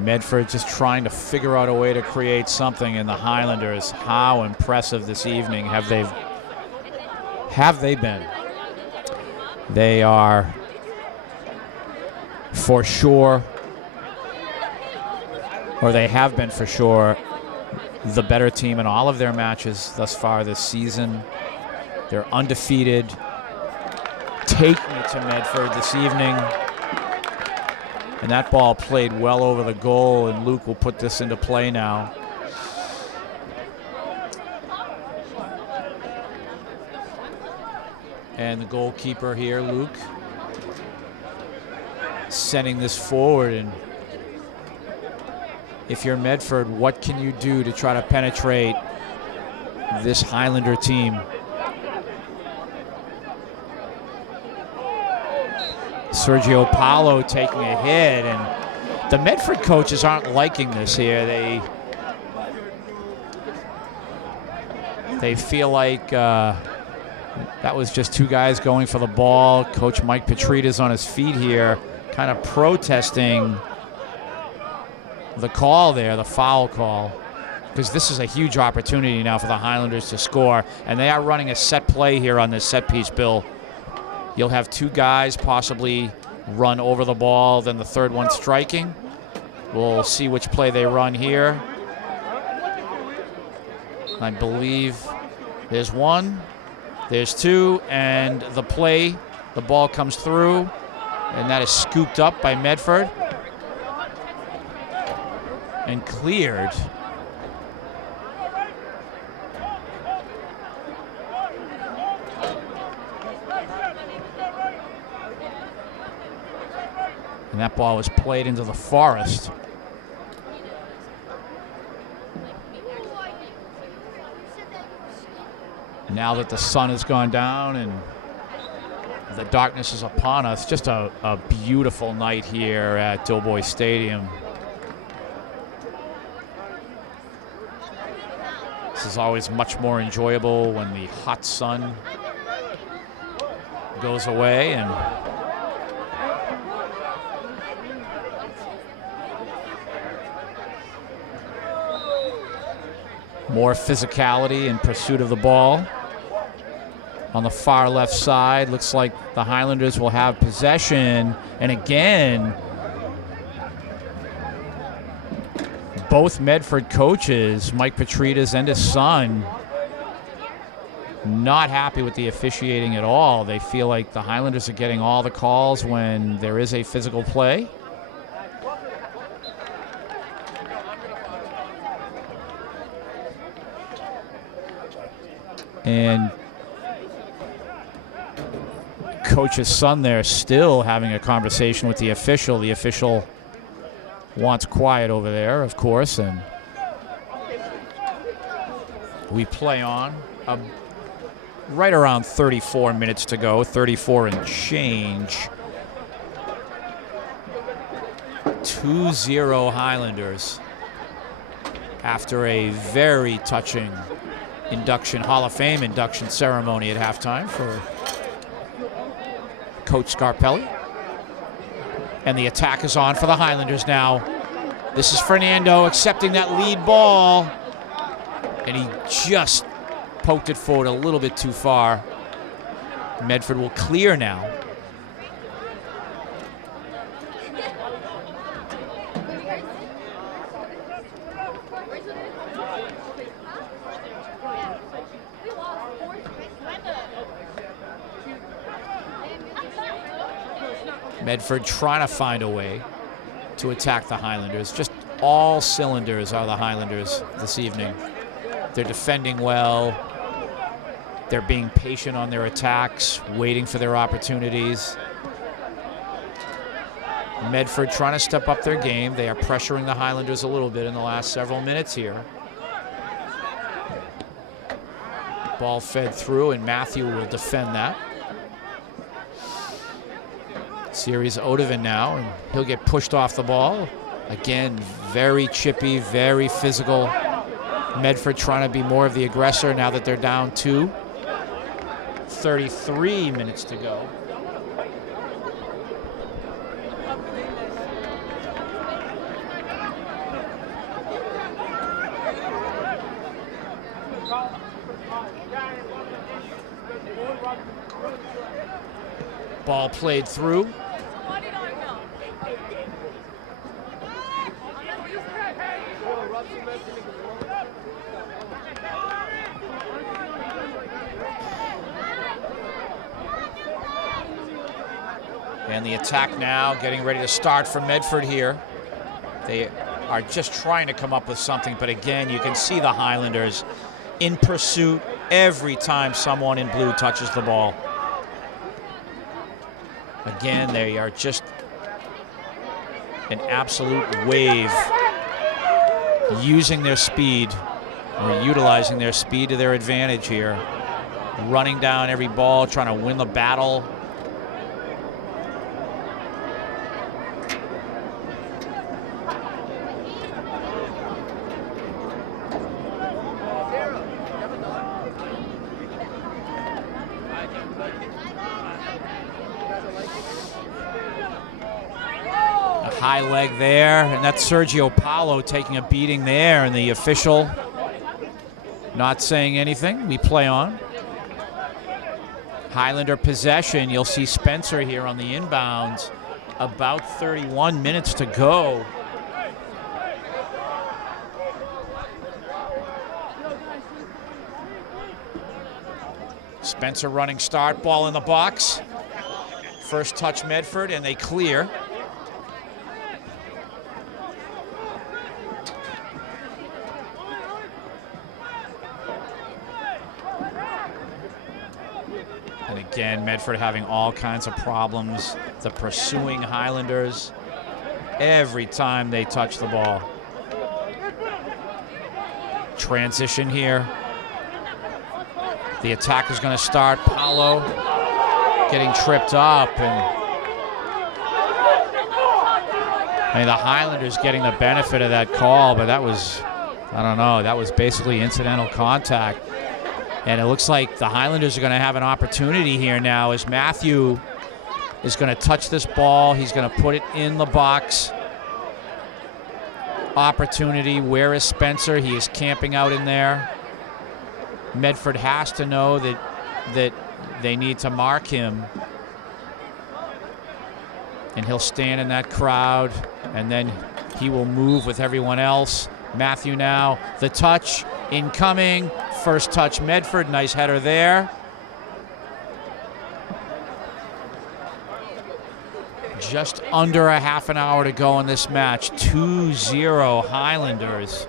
Medford just trying to figure out a way to create something, in the Highlanders, how impressive this evening have they been? They are for sure, or they have been for sure, the better team in all of their matches thus far this season. They're undefeated. Taking it to Medford this evening. And that ball played well over the goal, and Luke will put this into play now. And the goalkeeper here, Luke, sending this forward. And if you're Medford, what can you do to try to penetrate this Highlander team? Sergio Paulo taking a hit, and the Medford coaches aren't liking this here. They feel like that was just two guys going for the ball. Coach Mike Petrita's on his feet here, kind of protesting the call there, the foul call, because this is a huge opportunity now for the Highlanders to score, and they are running a set play here on this set piece, Bill. You'll have two guys possibly run over the ball, then the third one striking. We'll see which play they run here. I believe there's one, there's two, and the play, the ball comes through, and that is scooped up by Medford and cleared. And that ball was played into the forest. Now that the sun has gone down and the darkness is upon us, just a beautiful night here at Doughboy Stadium. This is always much more enjoyable when the hot sun goes away, and More physicality in pursuit of the ball. On the far left side, looks like the Highlanders will have possession. And again, both Medford coaches, Mike Petritas and his son, not happy with the officiating at all. They feel like the Highlanders are getting all the calls when there is a physical play. And coach's son there still having a conversation with the official. The official wants quiet over there, of course, and we play on. Right around 34 minutes to go, 34 and change. 2-0 Highlanders after a very touching Hall of Fame induction ceremony at halftime for Coach Scarpelli. And the attack is on for the Highlanders now. This is Fernando accepting that lead ball, and he just poked it forward a little bit too far. Medford will clear now. Medford trying to find a way to attack the Highlanders. Just all cylinders are the Highlanders this evening. They're defending well. They're being patient on their attacks, waiting for their opportunities. Medford trying to step up their game. They are pressuring the Highlanders a little bit in the last several minutes here. Ball fed through, and Matthew will defend that. Series Odovan now, and he'll get pushed off the ball. Again, very chippy, very physical. Medford trying to be more of the aggressor now that they're down 2. 33 minutes to go. Ball played through. And the attack now getting ready to start for Medford here. They are just trying to come up with something, but again, you can see the Highlanders in pursuit every time someone in blue touches the ball. Again, they are just an absolute wave, using their speed, or utilizing their speed to their advantage here. Running down every ball, trying to win the battle. High leg there, and that's Sergio Paulo taking a beating there, and the official not saying anything. We play on. Highlander possession. You'll see Spencer here on the inbounds. About 31 minutes to go. Spencer running start, ball in the box. First touch Medford, and they clear. And again, Medford having all kinds of problems. The pursuing Highlanders every time they touch the ball. Transition here. The attack is going to start. Paulo getting tripped up, and I mean, the Highlanders getting the benefit of that call, but that was, I don't know, that was basically incidental contact. And it looks like the Highlanders are going to have an opportunity here now as Matthew is going to touch this ball. He's going to put it in the box. opportunity. Where is Spencer? He is camping out in there. Medford has to know that they need to mark him. And he'll stand in that crowd, and then he will move with everyone else. Matthew now, the touch, incoming. First touch, Medford, nice header there. Just under a half an hour to go in this match. 2-0 Highlanders.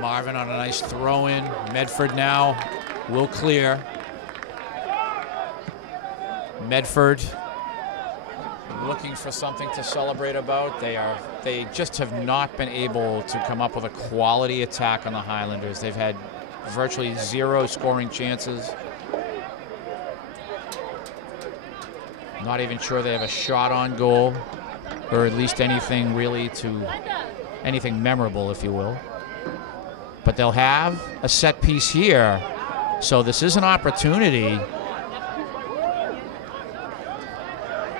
Marvin on a nice throw-in. Medford now will clear. Medford looking for something to celebrate about. They just have not been able to come up with a quality attack on the Highlanders. They've had virtually 0 scoring chances. Not even sure they have a shot on goal, or at least anything memorable, if you will. But they'll have a set piece here, so this is an opportunity.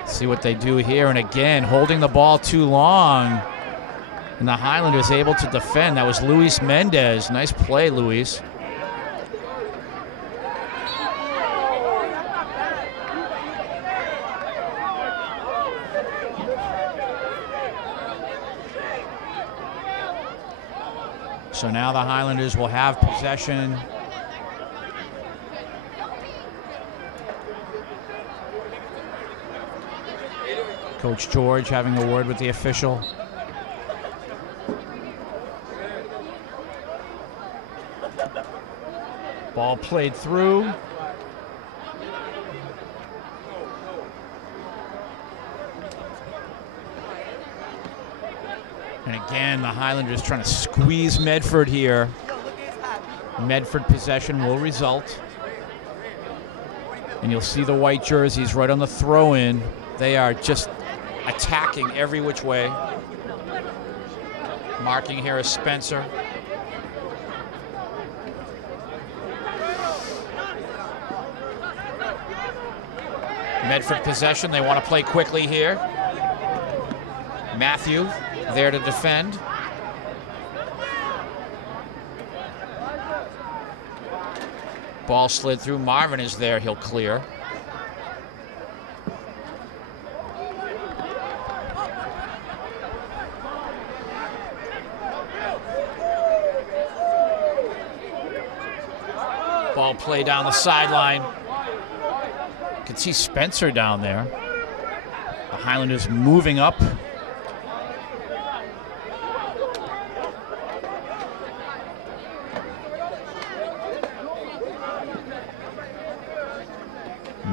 See what they do here, and again, holding the ball too long, and the Highlanders able to defend. That was Luis Mendez. Nice play, Luis. So now the Highlanders will have possession. Coach George having a word with the official. Ball played through. And again, the Highlanders trying to squeeze Medford here. Medford possession will result. And you'll see the white jerseys right on the throw-in. They are just attacking every which way. Marking here is Spencer. Medford possession. They want to play quickly here. Matthew there to defend. Ball slid through. Marvin is there. He'll clear. Ball play down the sideline. You can see Spencer down there. The Highlanders moving up.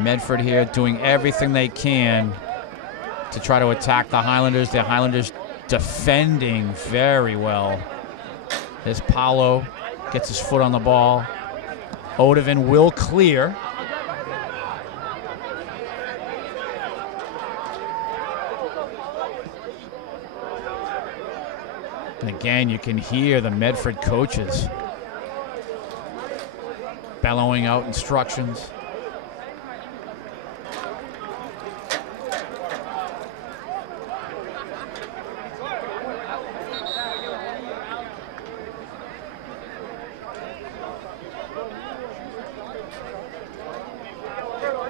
Medford here doing everything they can to try to attack the Highlanders. The Highlanders defending very well. There's Paolo, gets his foot on the ball. Odovan will clear. And again, you can hear the Medford coaches bellowing out instructions.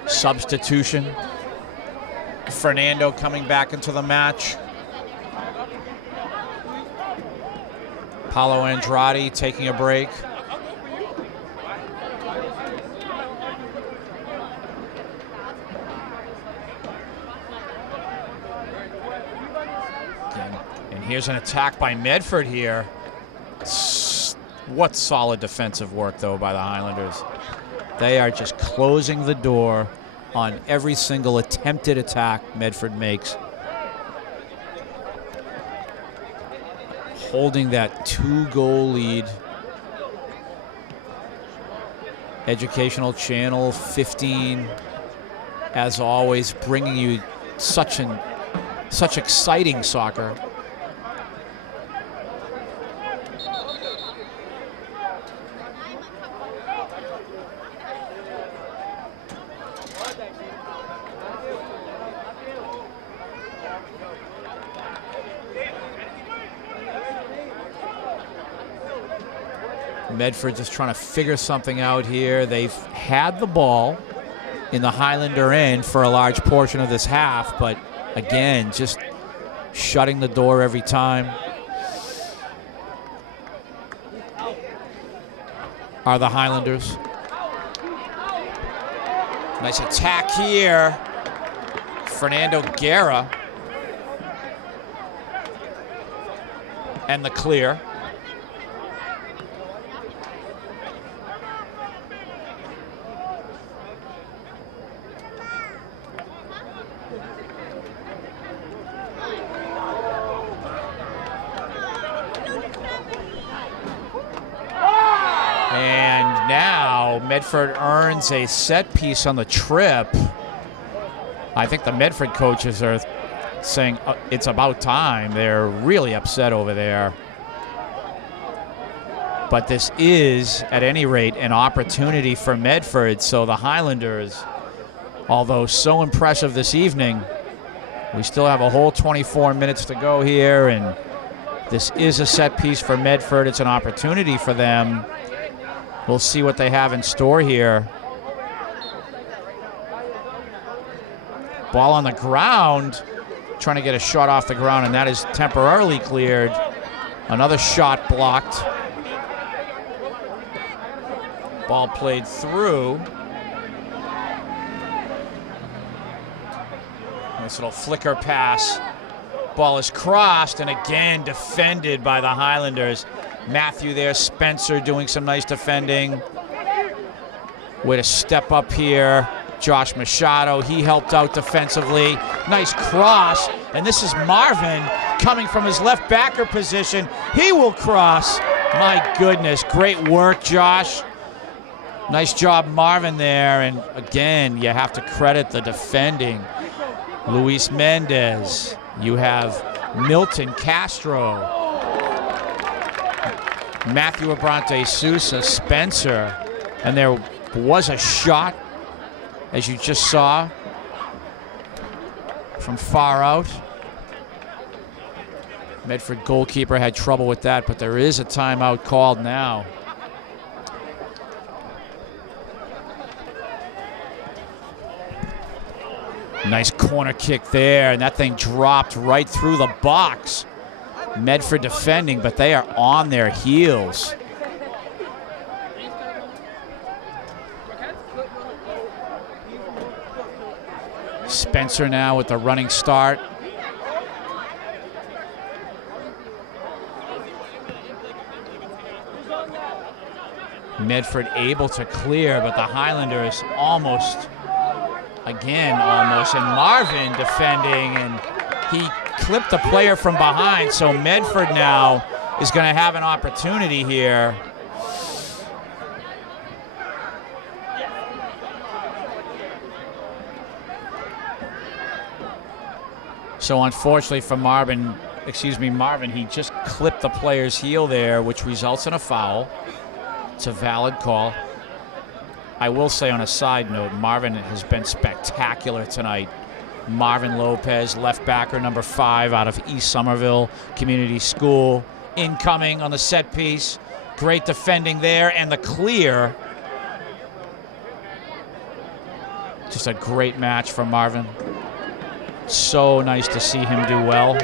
Substitution. Fernando coming back into the match. Paulo Andrade taking a break. And here's an attack by Medford here. What solid defensive work, though, by the Highlanders. They are just closing the door on every single attempted attack Medford makes. Holding that 2-goal lead. Educational Channel 15, as always, bringing you such exciting soccer. Medford just trying to figure something out here. They've had the ball in the Highlander end for a large portion of this half, but again, just shutting the door every time. Are the Highlanders. Nice attack here. Fernando Guerra. And the clear. And now Medford earns a set piece on the trip. I think the Medford coaches are saying it's about time. They're really upset over there. But this is, at any rate, an opportunity for Medford. So the Highlanders, although so impressive this evening, we still have a whole 24 minutes to go here, and this is a set piece for Medford. It's an opportunity for them. We'll see what they have in store here. Ball on the ground, trying to get a shot off the ground, and that is temporarily cleared. Another shot blocked. Ball played through. Nice little flicker pass. Ball is crossed, and again defended by the Highlanders. Matthew there, Spencer doing some nice defending. Way to step up here. Josh Machado, he helped out defensively. Nice cross, and this is Marvin coming from his left backer position. He will cross. My goodness, great work, Josh. Nice job, Marvin there, and again, you have to credit the defending. Luis Mendez, you have Milton Castro, Matthew Abrante Sousa, Spencer, and there was a shot, as you just saw, from far out. Medford goalkeeper had trouble with that, but there is a timeout called now. Nice corner kick there, and that thing dropped right through the box. Medford defending, but they are on their heels. Spencer now with the running start. Medford able to clear, but the Highlanders almost, again almost, and Marvin defending, and he clipped the player from behind, so Medford now is going to have an opportunity here. So unfortunately for Marvin, he just clipped the player's heel there, which results in a foul. It's a valid call. I will say on a side note, Marvin has been spectacular tonight. Marvin Lopez, left backer, number 5 out of East Somerville Community School. Incoming on the set piece. Great defending there, and the clear. Just a great match for Marvin. So nice to see him do well.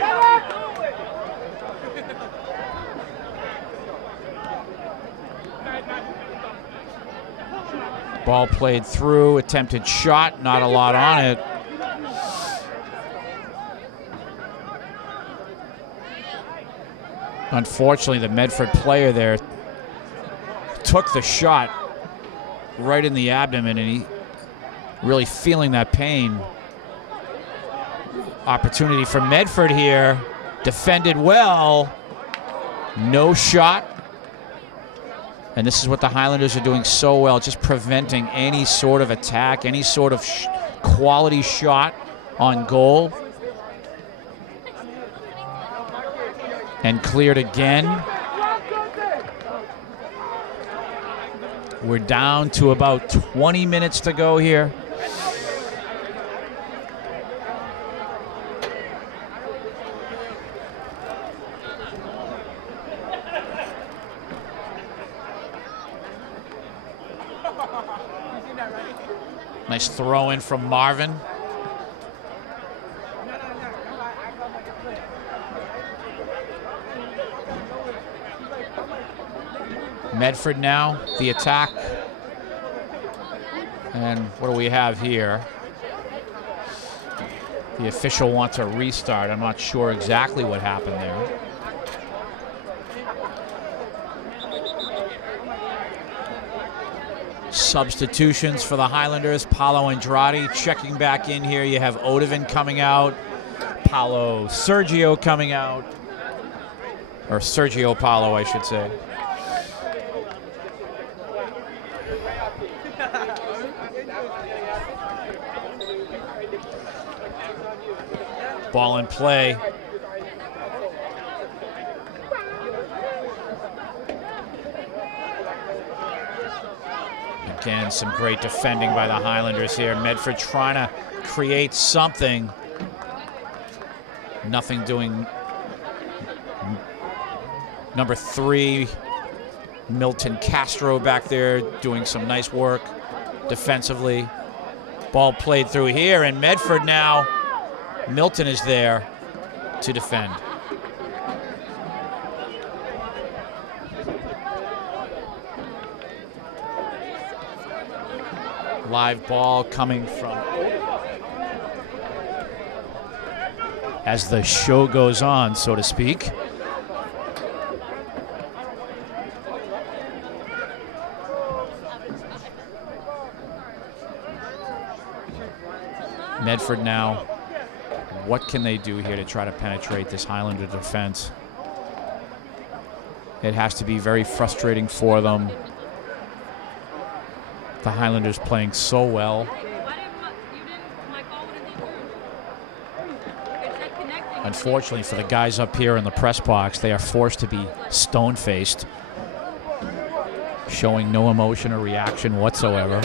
Ball played through, attempted shot, not a lot on it. Unfortunately, the Medford player there took the shot right in the abdomen, and he really feeling that pain. Opportunity for Medford here. Defended well. No shot. And this is what the Highlanders are doing so well, just preventing any sort of attack, any sort of quality shot on goal. And cleared again. We're down to about 20 minutes to go here. Nice throw in from Marvin. Medford now, the attack. And what do we have here? The official wants a restart. I'm not sure exactly what happened there. Substitutions for the Highlanders. Paolo Andrade checking back in here. You have Odovan coming out. Paolo Sergio coming out. Or Sergio Paolo, I should say. Ball in play. Again, some great defending by the Highlanders here. Medford trying to create something. Nothing doing. Number 3, Milton Castro back there doing some nice work defensively. Ball played through here, and Medford now. Milton is there to defend. Live ball coming from as the show goes on, so to speak. Medford now. What can they do here to try to penetrate this Highlander defense? It has to be very frustrating for them. The Highlanders playing so well. Unfortunately for the guys up here in the press box, they are forced to be stone-faced, showing no emotion or reaction whatsoever.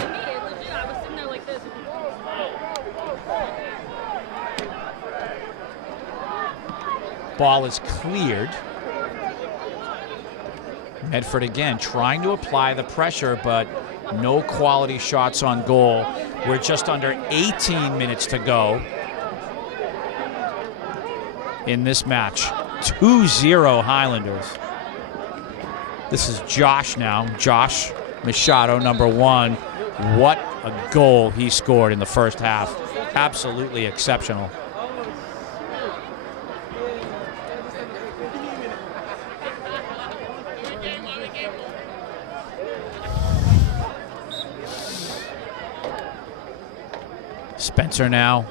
Ball is cleared. Medford again trying to apply the pressure, but no quality shots on goal. We're just under 18 minutes to go in this match. 2-0 Highlanders. This is Josh now. Josh Machado, number 1. What a goal he scored in the first half. Absolutely exceptional. Spencer now.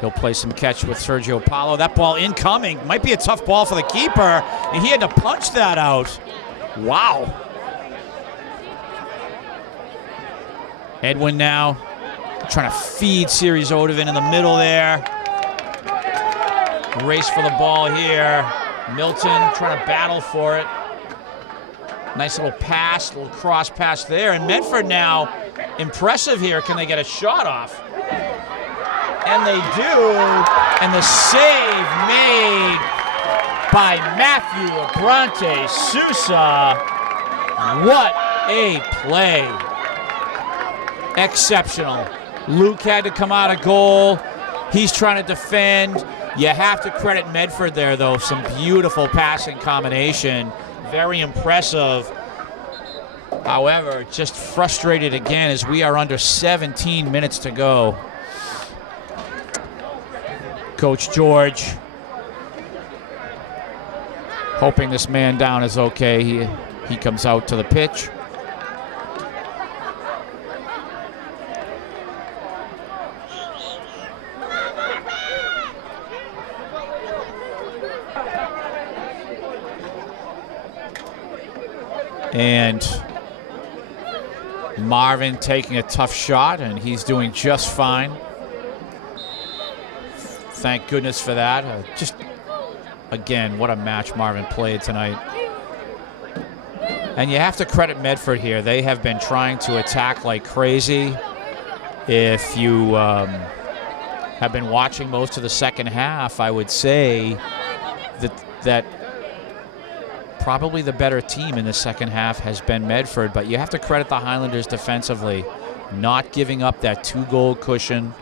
He'll play some catch with Sergio Paolo. That ball incoming. Might be a tough ball for the keeper, and he had to punch that out. Wow. Edwin now trying to feed Series Odovan in the middle there. Race for the ball here. Milton trying to battle for it. Nice little pass, little cross pass there. And Medford now impressive here. Can they get a shot off? And they do. And the save made by Matthew Abronte Sousa. What a play. Exceptional. Luke had to come out of goal. He's trying to defend. You have to credit Medford there, though. Some beautiful passing combination. Very impressive. However, just frustrated again as we are under 17 minutes to go. Coach George hoping this man down is okay. He comes out to the pitch. And Marvin taking a tough shot, and he's doing just fine. Thank goodness for that. Just, again, what a match Marvin played tonight. And you have to credit Medford here. They have been trying to attack like crazy. If you have been watching most of the second half, I would say that Probably the better team in the second half has been Medford, but you have to credit the Highlanders defensively, not giving up that 2-goal cushion.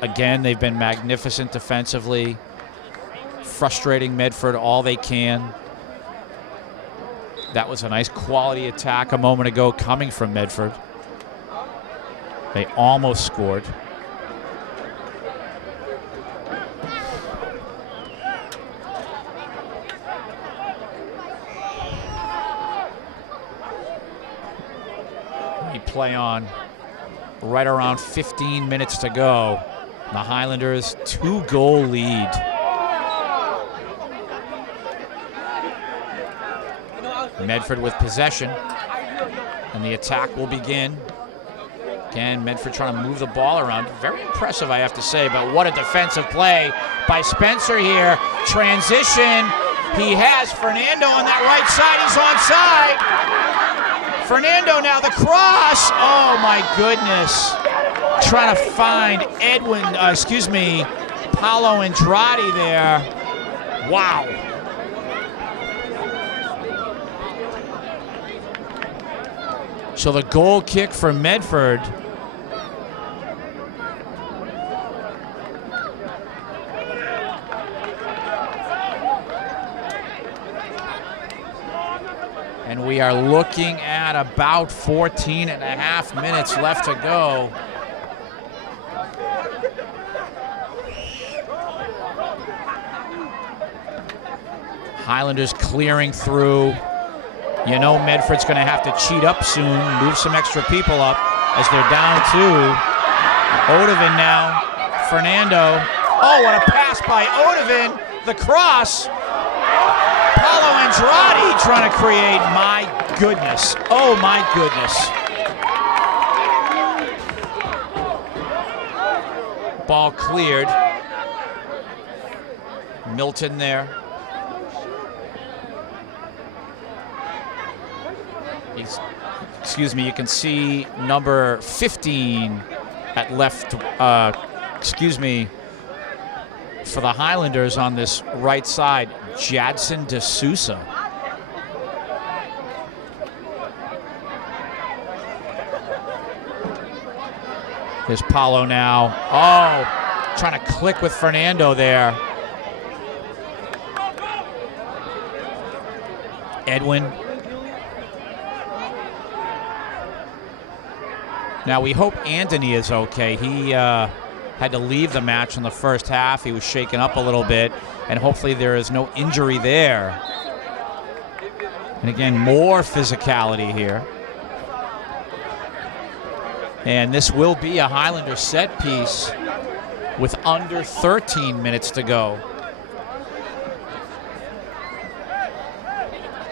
Again, they've been magnificent defensively, frustrating Medford all they can. That was a nice quality attack a moment ago coming from Medford. They almost scored. We play on right around 15 minutes to go. The Highlanders 2-goal lead. Medford with possession, and the attack will begin. Again, Medford trying to move the ball around. Very impressive, I have to say, but what a defensive play by Spencer here. Transition, he has Fernando on that right side, he's onside. Fernando now, the cross, oh my goodness. Trying to find Paolo Andrade there. Wow. So the goal kick for Medford. And we are looking at about 14 and a half minutes left to go. Highlanders clearing through. You know Medford's going to have to cheat up soon, move some extra people up as they're down 2. Odovan now, Fernando. Oh, what a pass by Odovan. The cross. Paolo Andrade trying to create. My goodness. Oh, my goodness. Ball cleared. Milton there. Excuse me, you can see number 15 at left, for the Highlanders on this right side, Jadson D'Souza. There's Paulo now. Oh, trying to click with Fernando there. Edwin. Now we hope Anthony is okay. He had to leave the match in the first half. He was shaken up a little bit, and hopefully there is no injury there. And again, more physicality here. And this will be a Highlander set piece with under 13 minutes to go.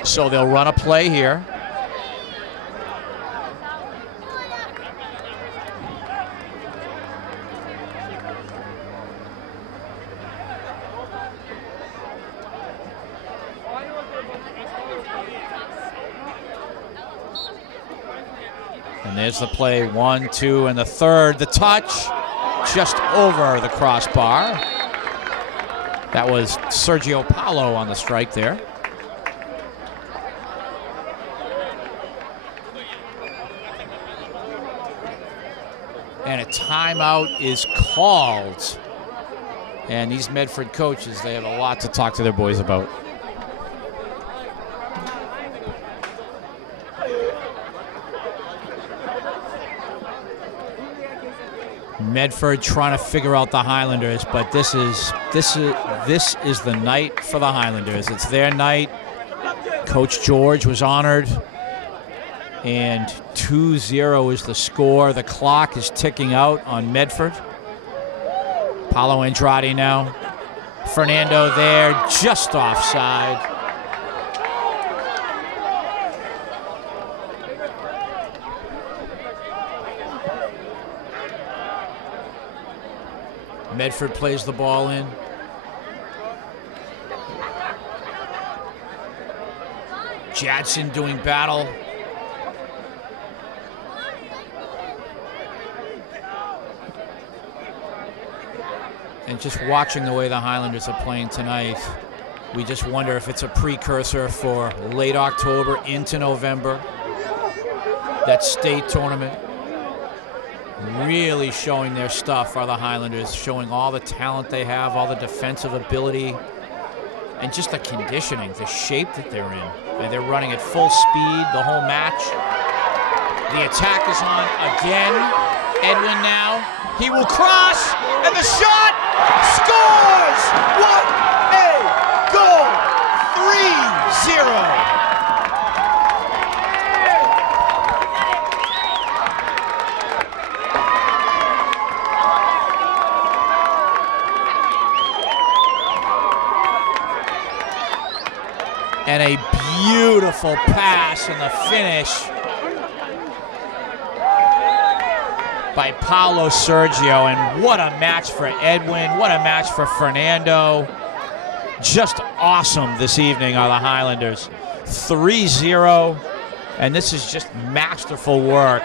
So they'll run a play here. And there's the play, 1, 2, and the third. The touch, just over the crossbar. That was Sergio Paulo on the strike there. And a timeout is called. And these Medford coaches, they have a lot to talk to their boys about. Medford trying to figure out the Highlanders, but this is the night for the Highlanders. It's their night. Coach George was honored, and 2-0 is the score. The clock is ticking out on Medford. Paolo Andrade now. Fernando there, just offside. Medford plays the ball in. Jadson doing battle. And just watching the way the Highlanders are playing tonight, We just wonder if it's a precursor for late October into November. That state tournament. Really showing their stuff are the Highlanders, showing all the talent they have, all the defensive ability, and just the conditioning, the shape that they're in. And they're running at full speed the whole match. The attack is on again. Edwin now. He will cross, and the shot scores! What a goal! 3-0. And a beautiful pass in the finish by Paolo Sergio. And what a match for Edwin. What a match for Fernando. Just awesome this evening are the Highlanders. 3-0. And this is just masterful work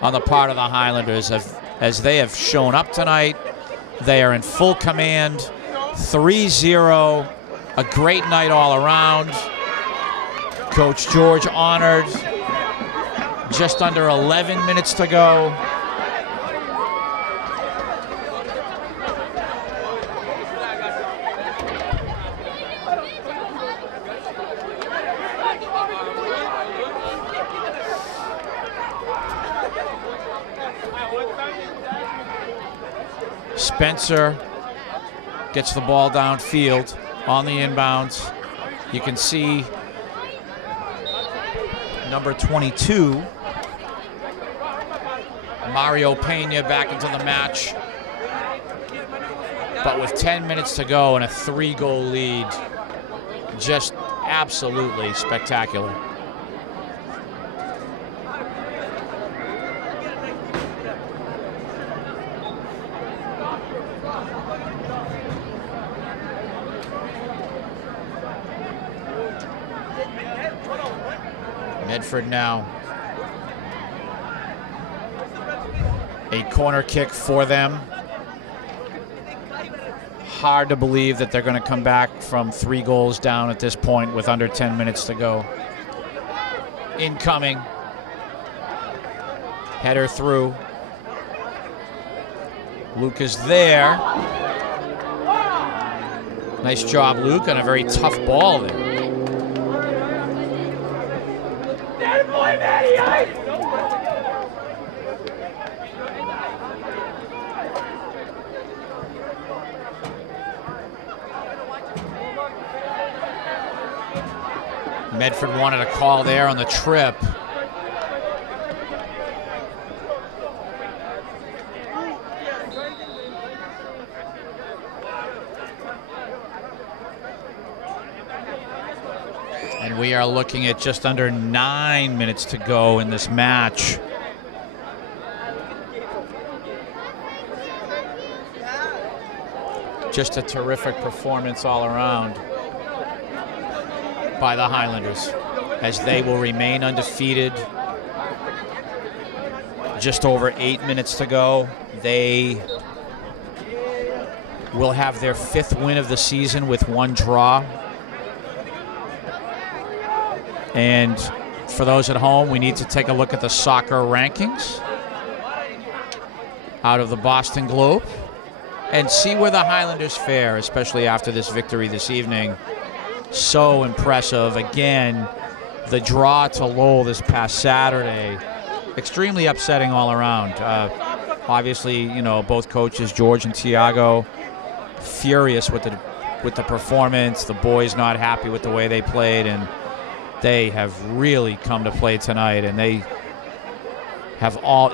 on the part of the Highlanders. As they have shown up tonight, they are in full command. 3-0. A great night all around. Coach George honored. Just under 11 minutes to go. Spencer gets the ball downfield on the inbounds. You can see number 22, Mario Pena, back into the match. But with 10 minutes to go and a 3-goal lead, just absolutely spectacular. Medford now. A corner kick for them. Hard to believe that they're going to come back from 3 goals down at this point with under 10 minutes to go. Incoming. Header through. Luke is there. Nice job, Luke, on a very tough ball there. Medford wanted a call there on the trip. And we are looking at just under 9 minutes to go in this match. Just a terrific performance all around by the Highlanders, as they will remain undefeated. Just over 8 minutes to go. They will have their 5th win of the season with 1 draw. And for those at home, we need to take a look at the soccer rankings out of the Boston Globe and see where the Highlanders fare, especially after this victory this evening. So impressive. Again, the draw to Lowell this past Saturday, extremely upsetting all around. Obviously, you know, both coaches, George and Tiago, furious with the performance. The boys not happy with the way they played, and they have really come to play tonight, and they have all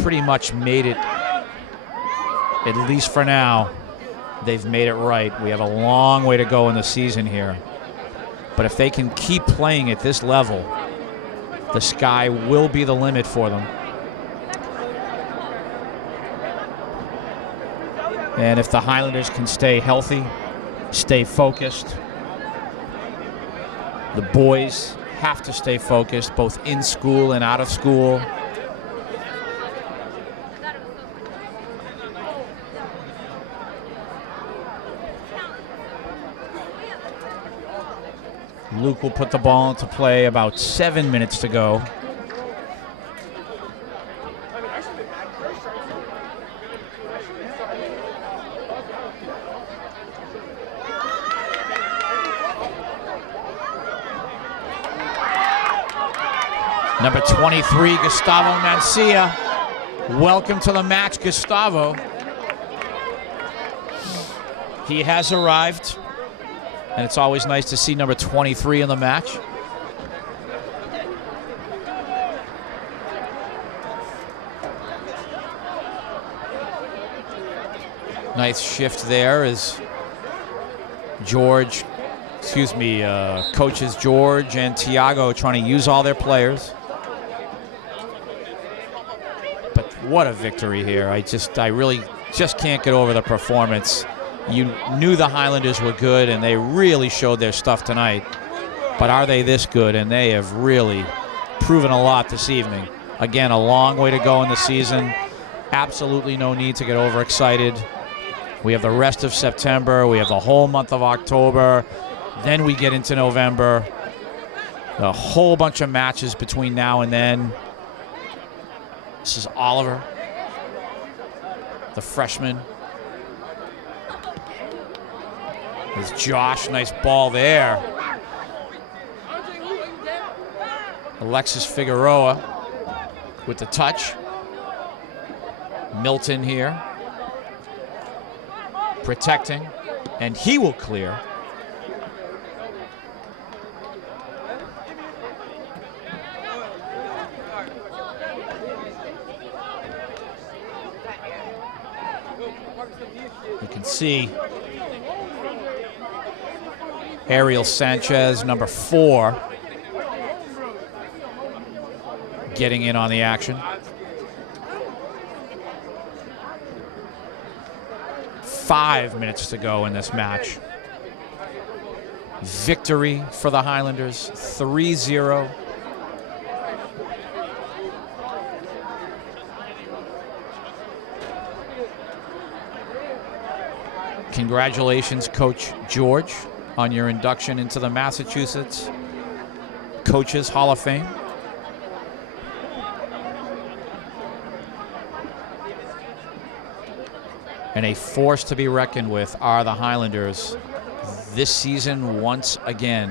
pretty much made it, at least for now. They've made it right. We have a long way to go in the season here. But if they can keep playing at this level, the sky will be the limit for them. And if the Highlanders can stay healthy, stay focused, the boys have to stay focused, both in school and out of school. Luke will put the ball into play, about 7 minutes to go. Number 23, Gustavo Mancia. Welcome to the match, Gustavo. He has arrived, and it's always nice to see number 23 in the match. Nice shift there as coaches George and Tiago trying to use all their players. But what a victory here. I really just can't get over the performance. You knew the Highlanders were good, and they really showed their stuff tonight. But are they this good? And they have really proven a lot this evening. Again, a long way to go in the season. Absolutely no need to get overexcited. We have the rest of September. We have the whole month of October. Then we get into November. A whole bunch of matches between now and then. This is Oliver, the freshman. There's Josh, nice ball there. Alexis Figueroa with the touch. Milton here, protecting, and he will clear. You can see Ariel Sanchez, number 4, getting in on the action. 5 minutes to go in this match. Victory for the Highlanders, 3-0. Congratulations, Coach George, on your induction into the Massachusetts Coaches Hall of Fame. And a force to be reckoned with are the Highlanders this season once again,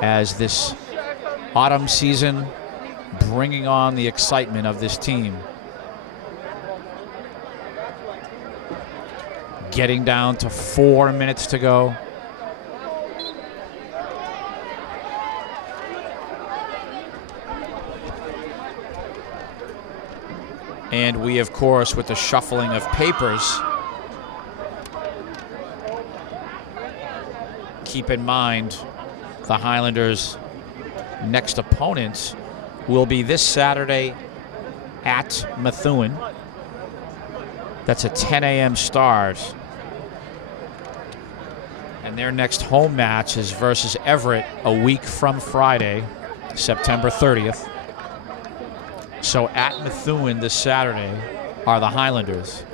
as this autumn season bringing on the excitement of this team. Getting down to 4 minutes to go. And we, of course, with the shuffling of papers, keep in mind the Highlanders' next opponents will be this Saturday at Methuen. That's a 10 a.m. start. And their next home match is versus Everett a week from Friday, September 30th. So at Methuen this Saturday are the Highlanders.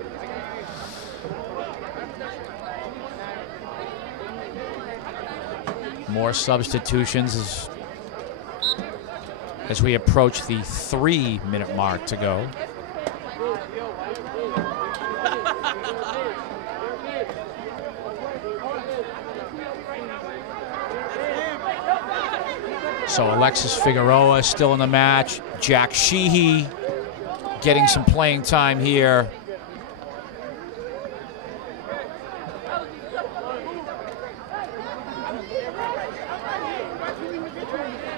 More substitutions as we approach the 3-minute mark to go. So Alexis Figueroa still in the match. Jack Sheehy getting some playing time here.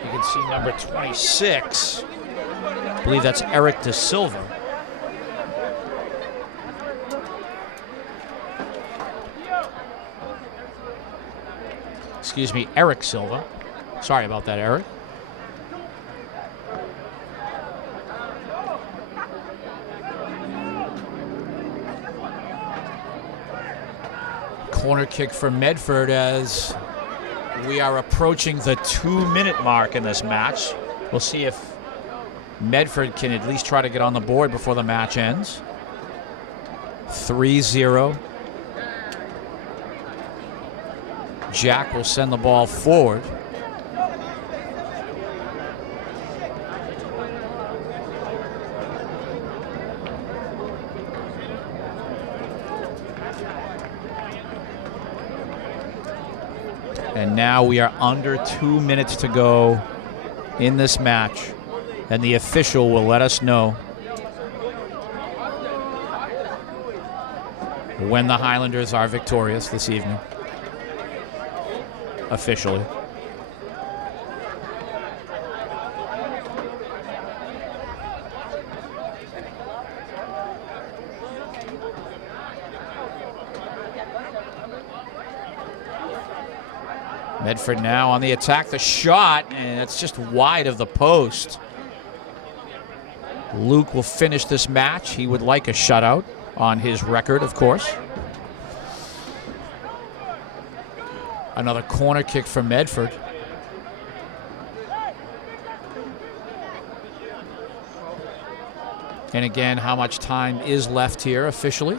You can see number 26. I believe that's Eric De Silva. Excuse me, Eric Silva. Sorry about that, Eric. Corner kick for Medford as we are approaching the 2-minute mark in this match. We'll see if Medford can at least try to get on the board before the match ends. 3-0. Jack will send the ball forward. And now we are under 2 minutes to go in this match, and the official will let us know when the Highlanders are victorious this evening, officially. Medford now on the attack, the shot, and it's just wide of the post. Luke will finish this match. He would like a shutout on his record, of course. Another corner kick for Medford. And again, how much time is left here officially?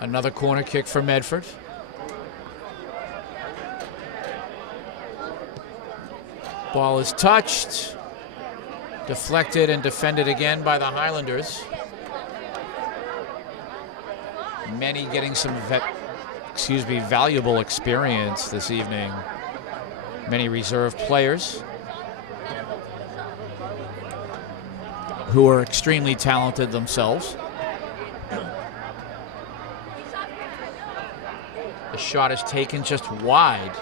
Another corner kick for Medford. Ball is touched, deflected and defended again by the Highlanders. Many getting some valuable experience this evening. Many reserve players who are extremely talented themselves. The shot is taken just wide.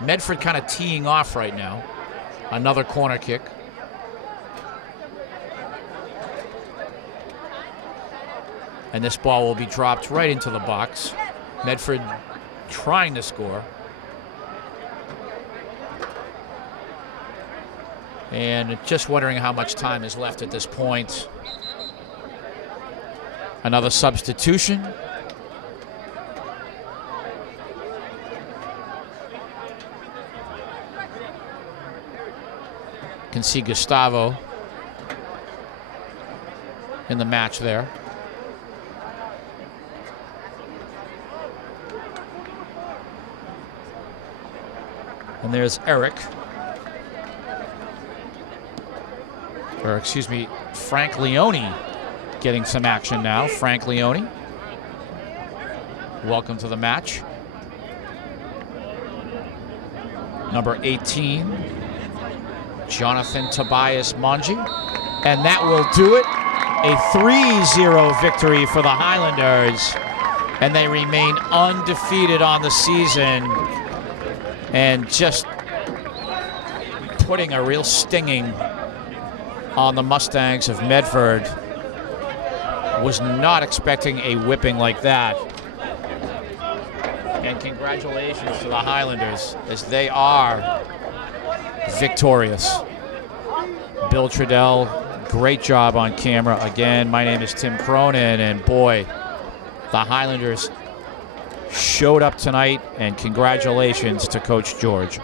Medford kind of teeing off right now. Another corner kick. And this ball will be dropped right into the box. Medford trying to score. And just wondering how much time is left at this point. Another substitution. Can see Gustavo in the match there. And there's Eric. Or excuse me, Frank Leone getting some action now. Frank Leone, welcome to the match. Number 18. Jonathan Tobias Monji, and that will do it. A 3-0 victory for the Highlanders, and they remain undefeated on the season, and just putting a real stinging on the Mustangs of Medford. Was not expecting a whipping like that. And congratulations to the Highlanders, as they are victorious. Bill Trudell, great job on camera. Again, my name is Tim Cronin, and boy, the Highlanders showed up tonight, and congratulations to Coach George.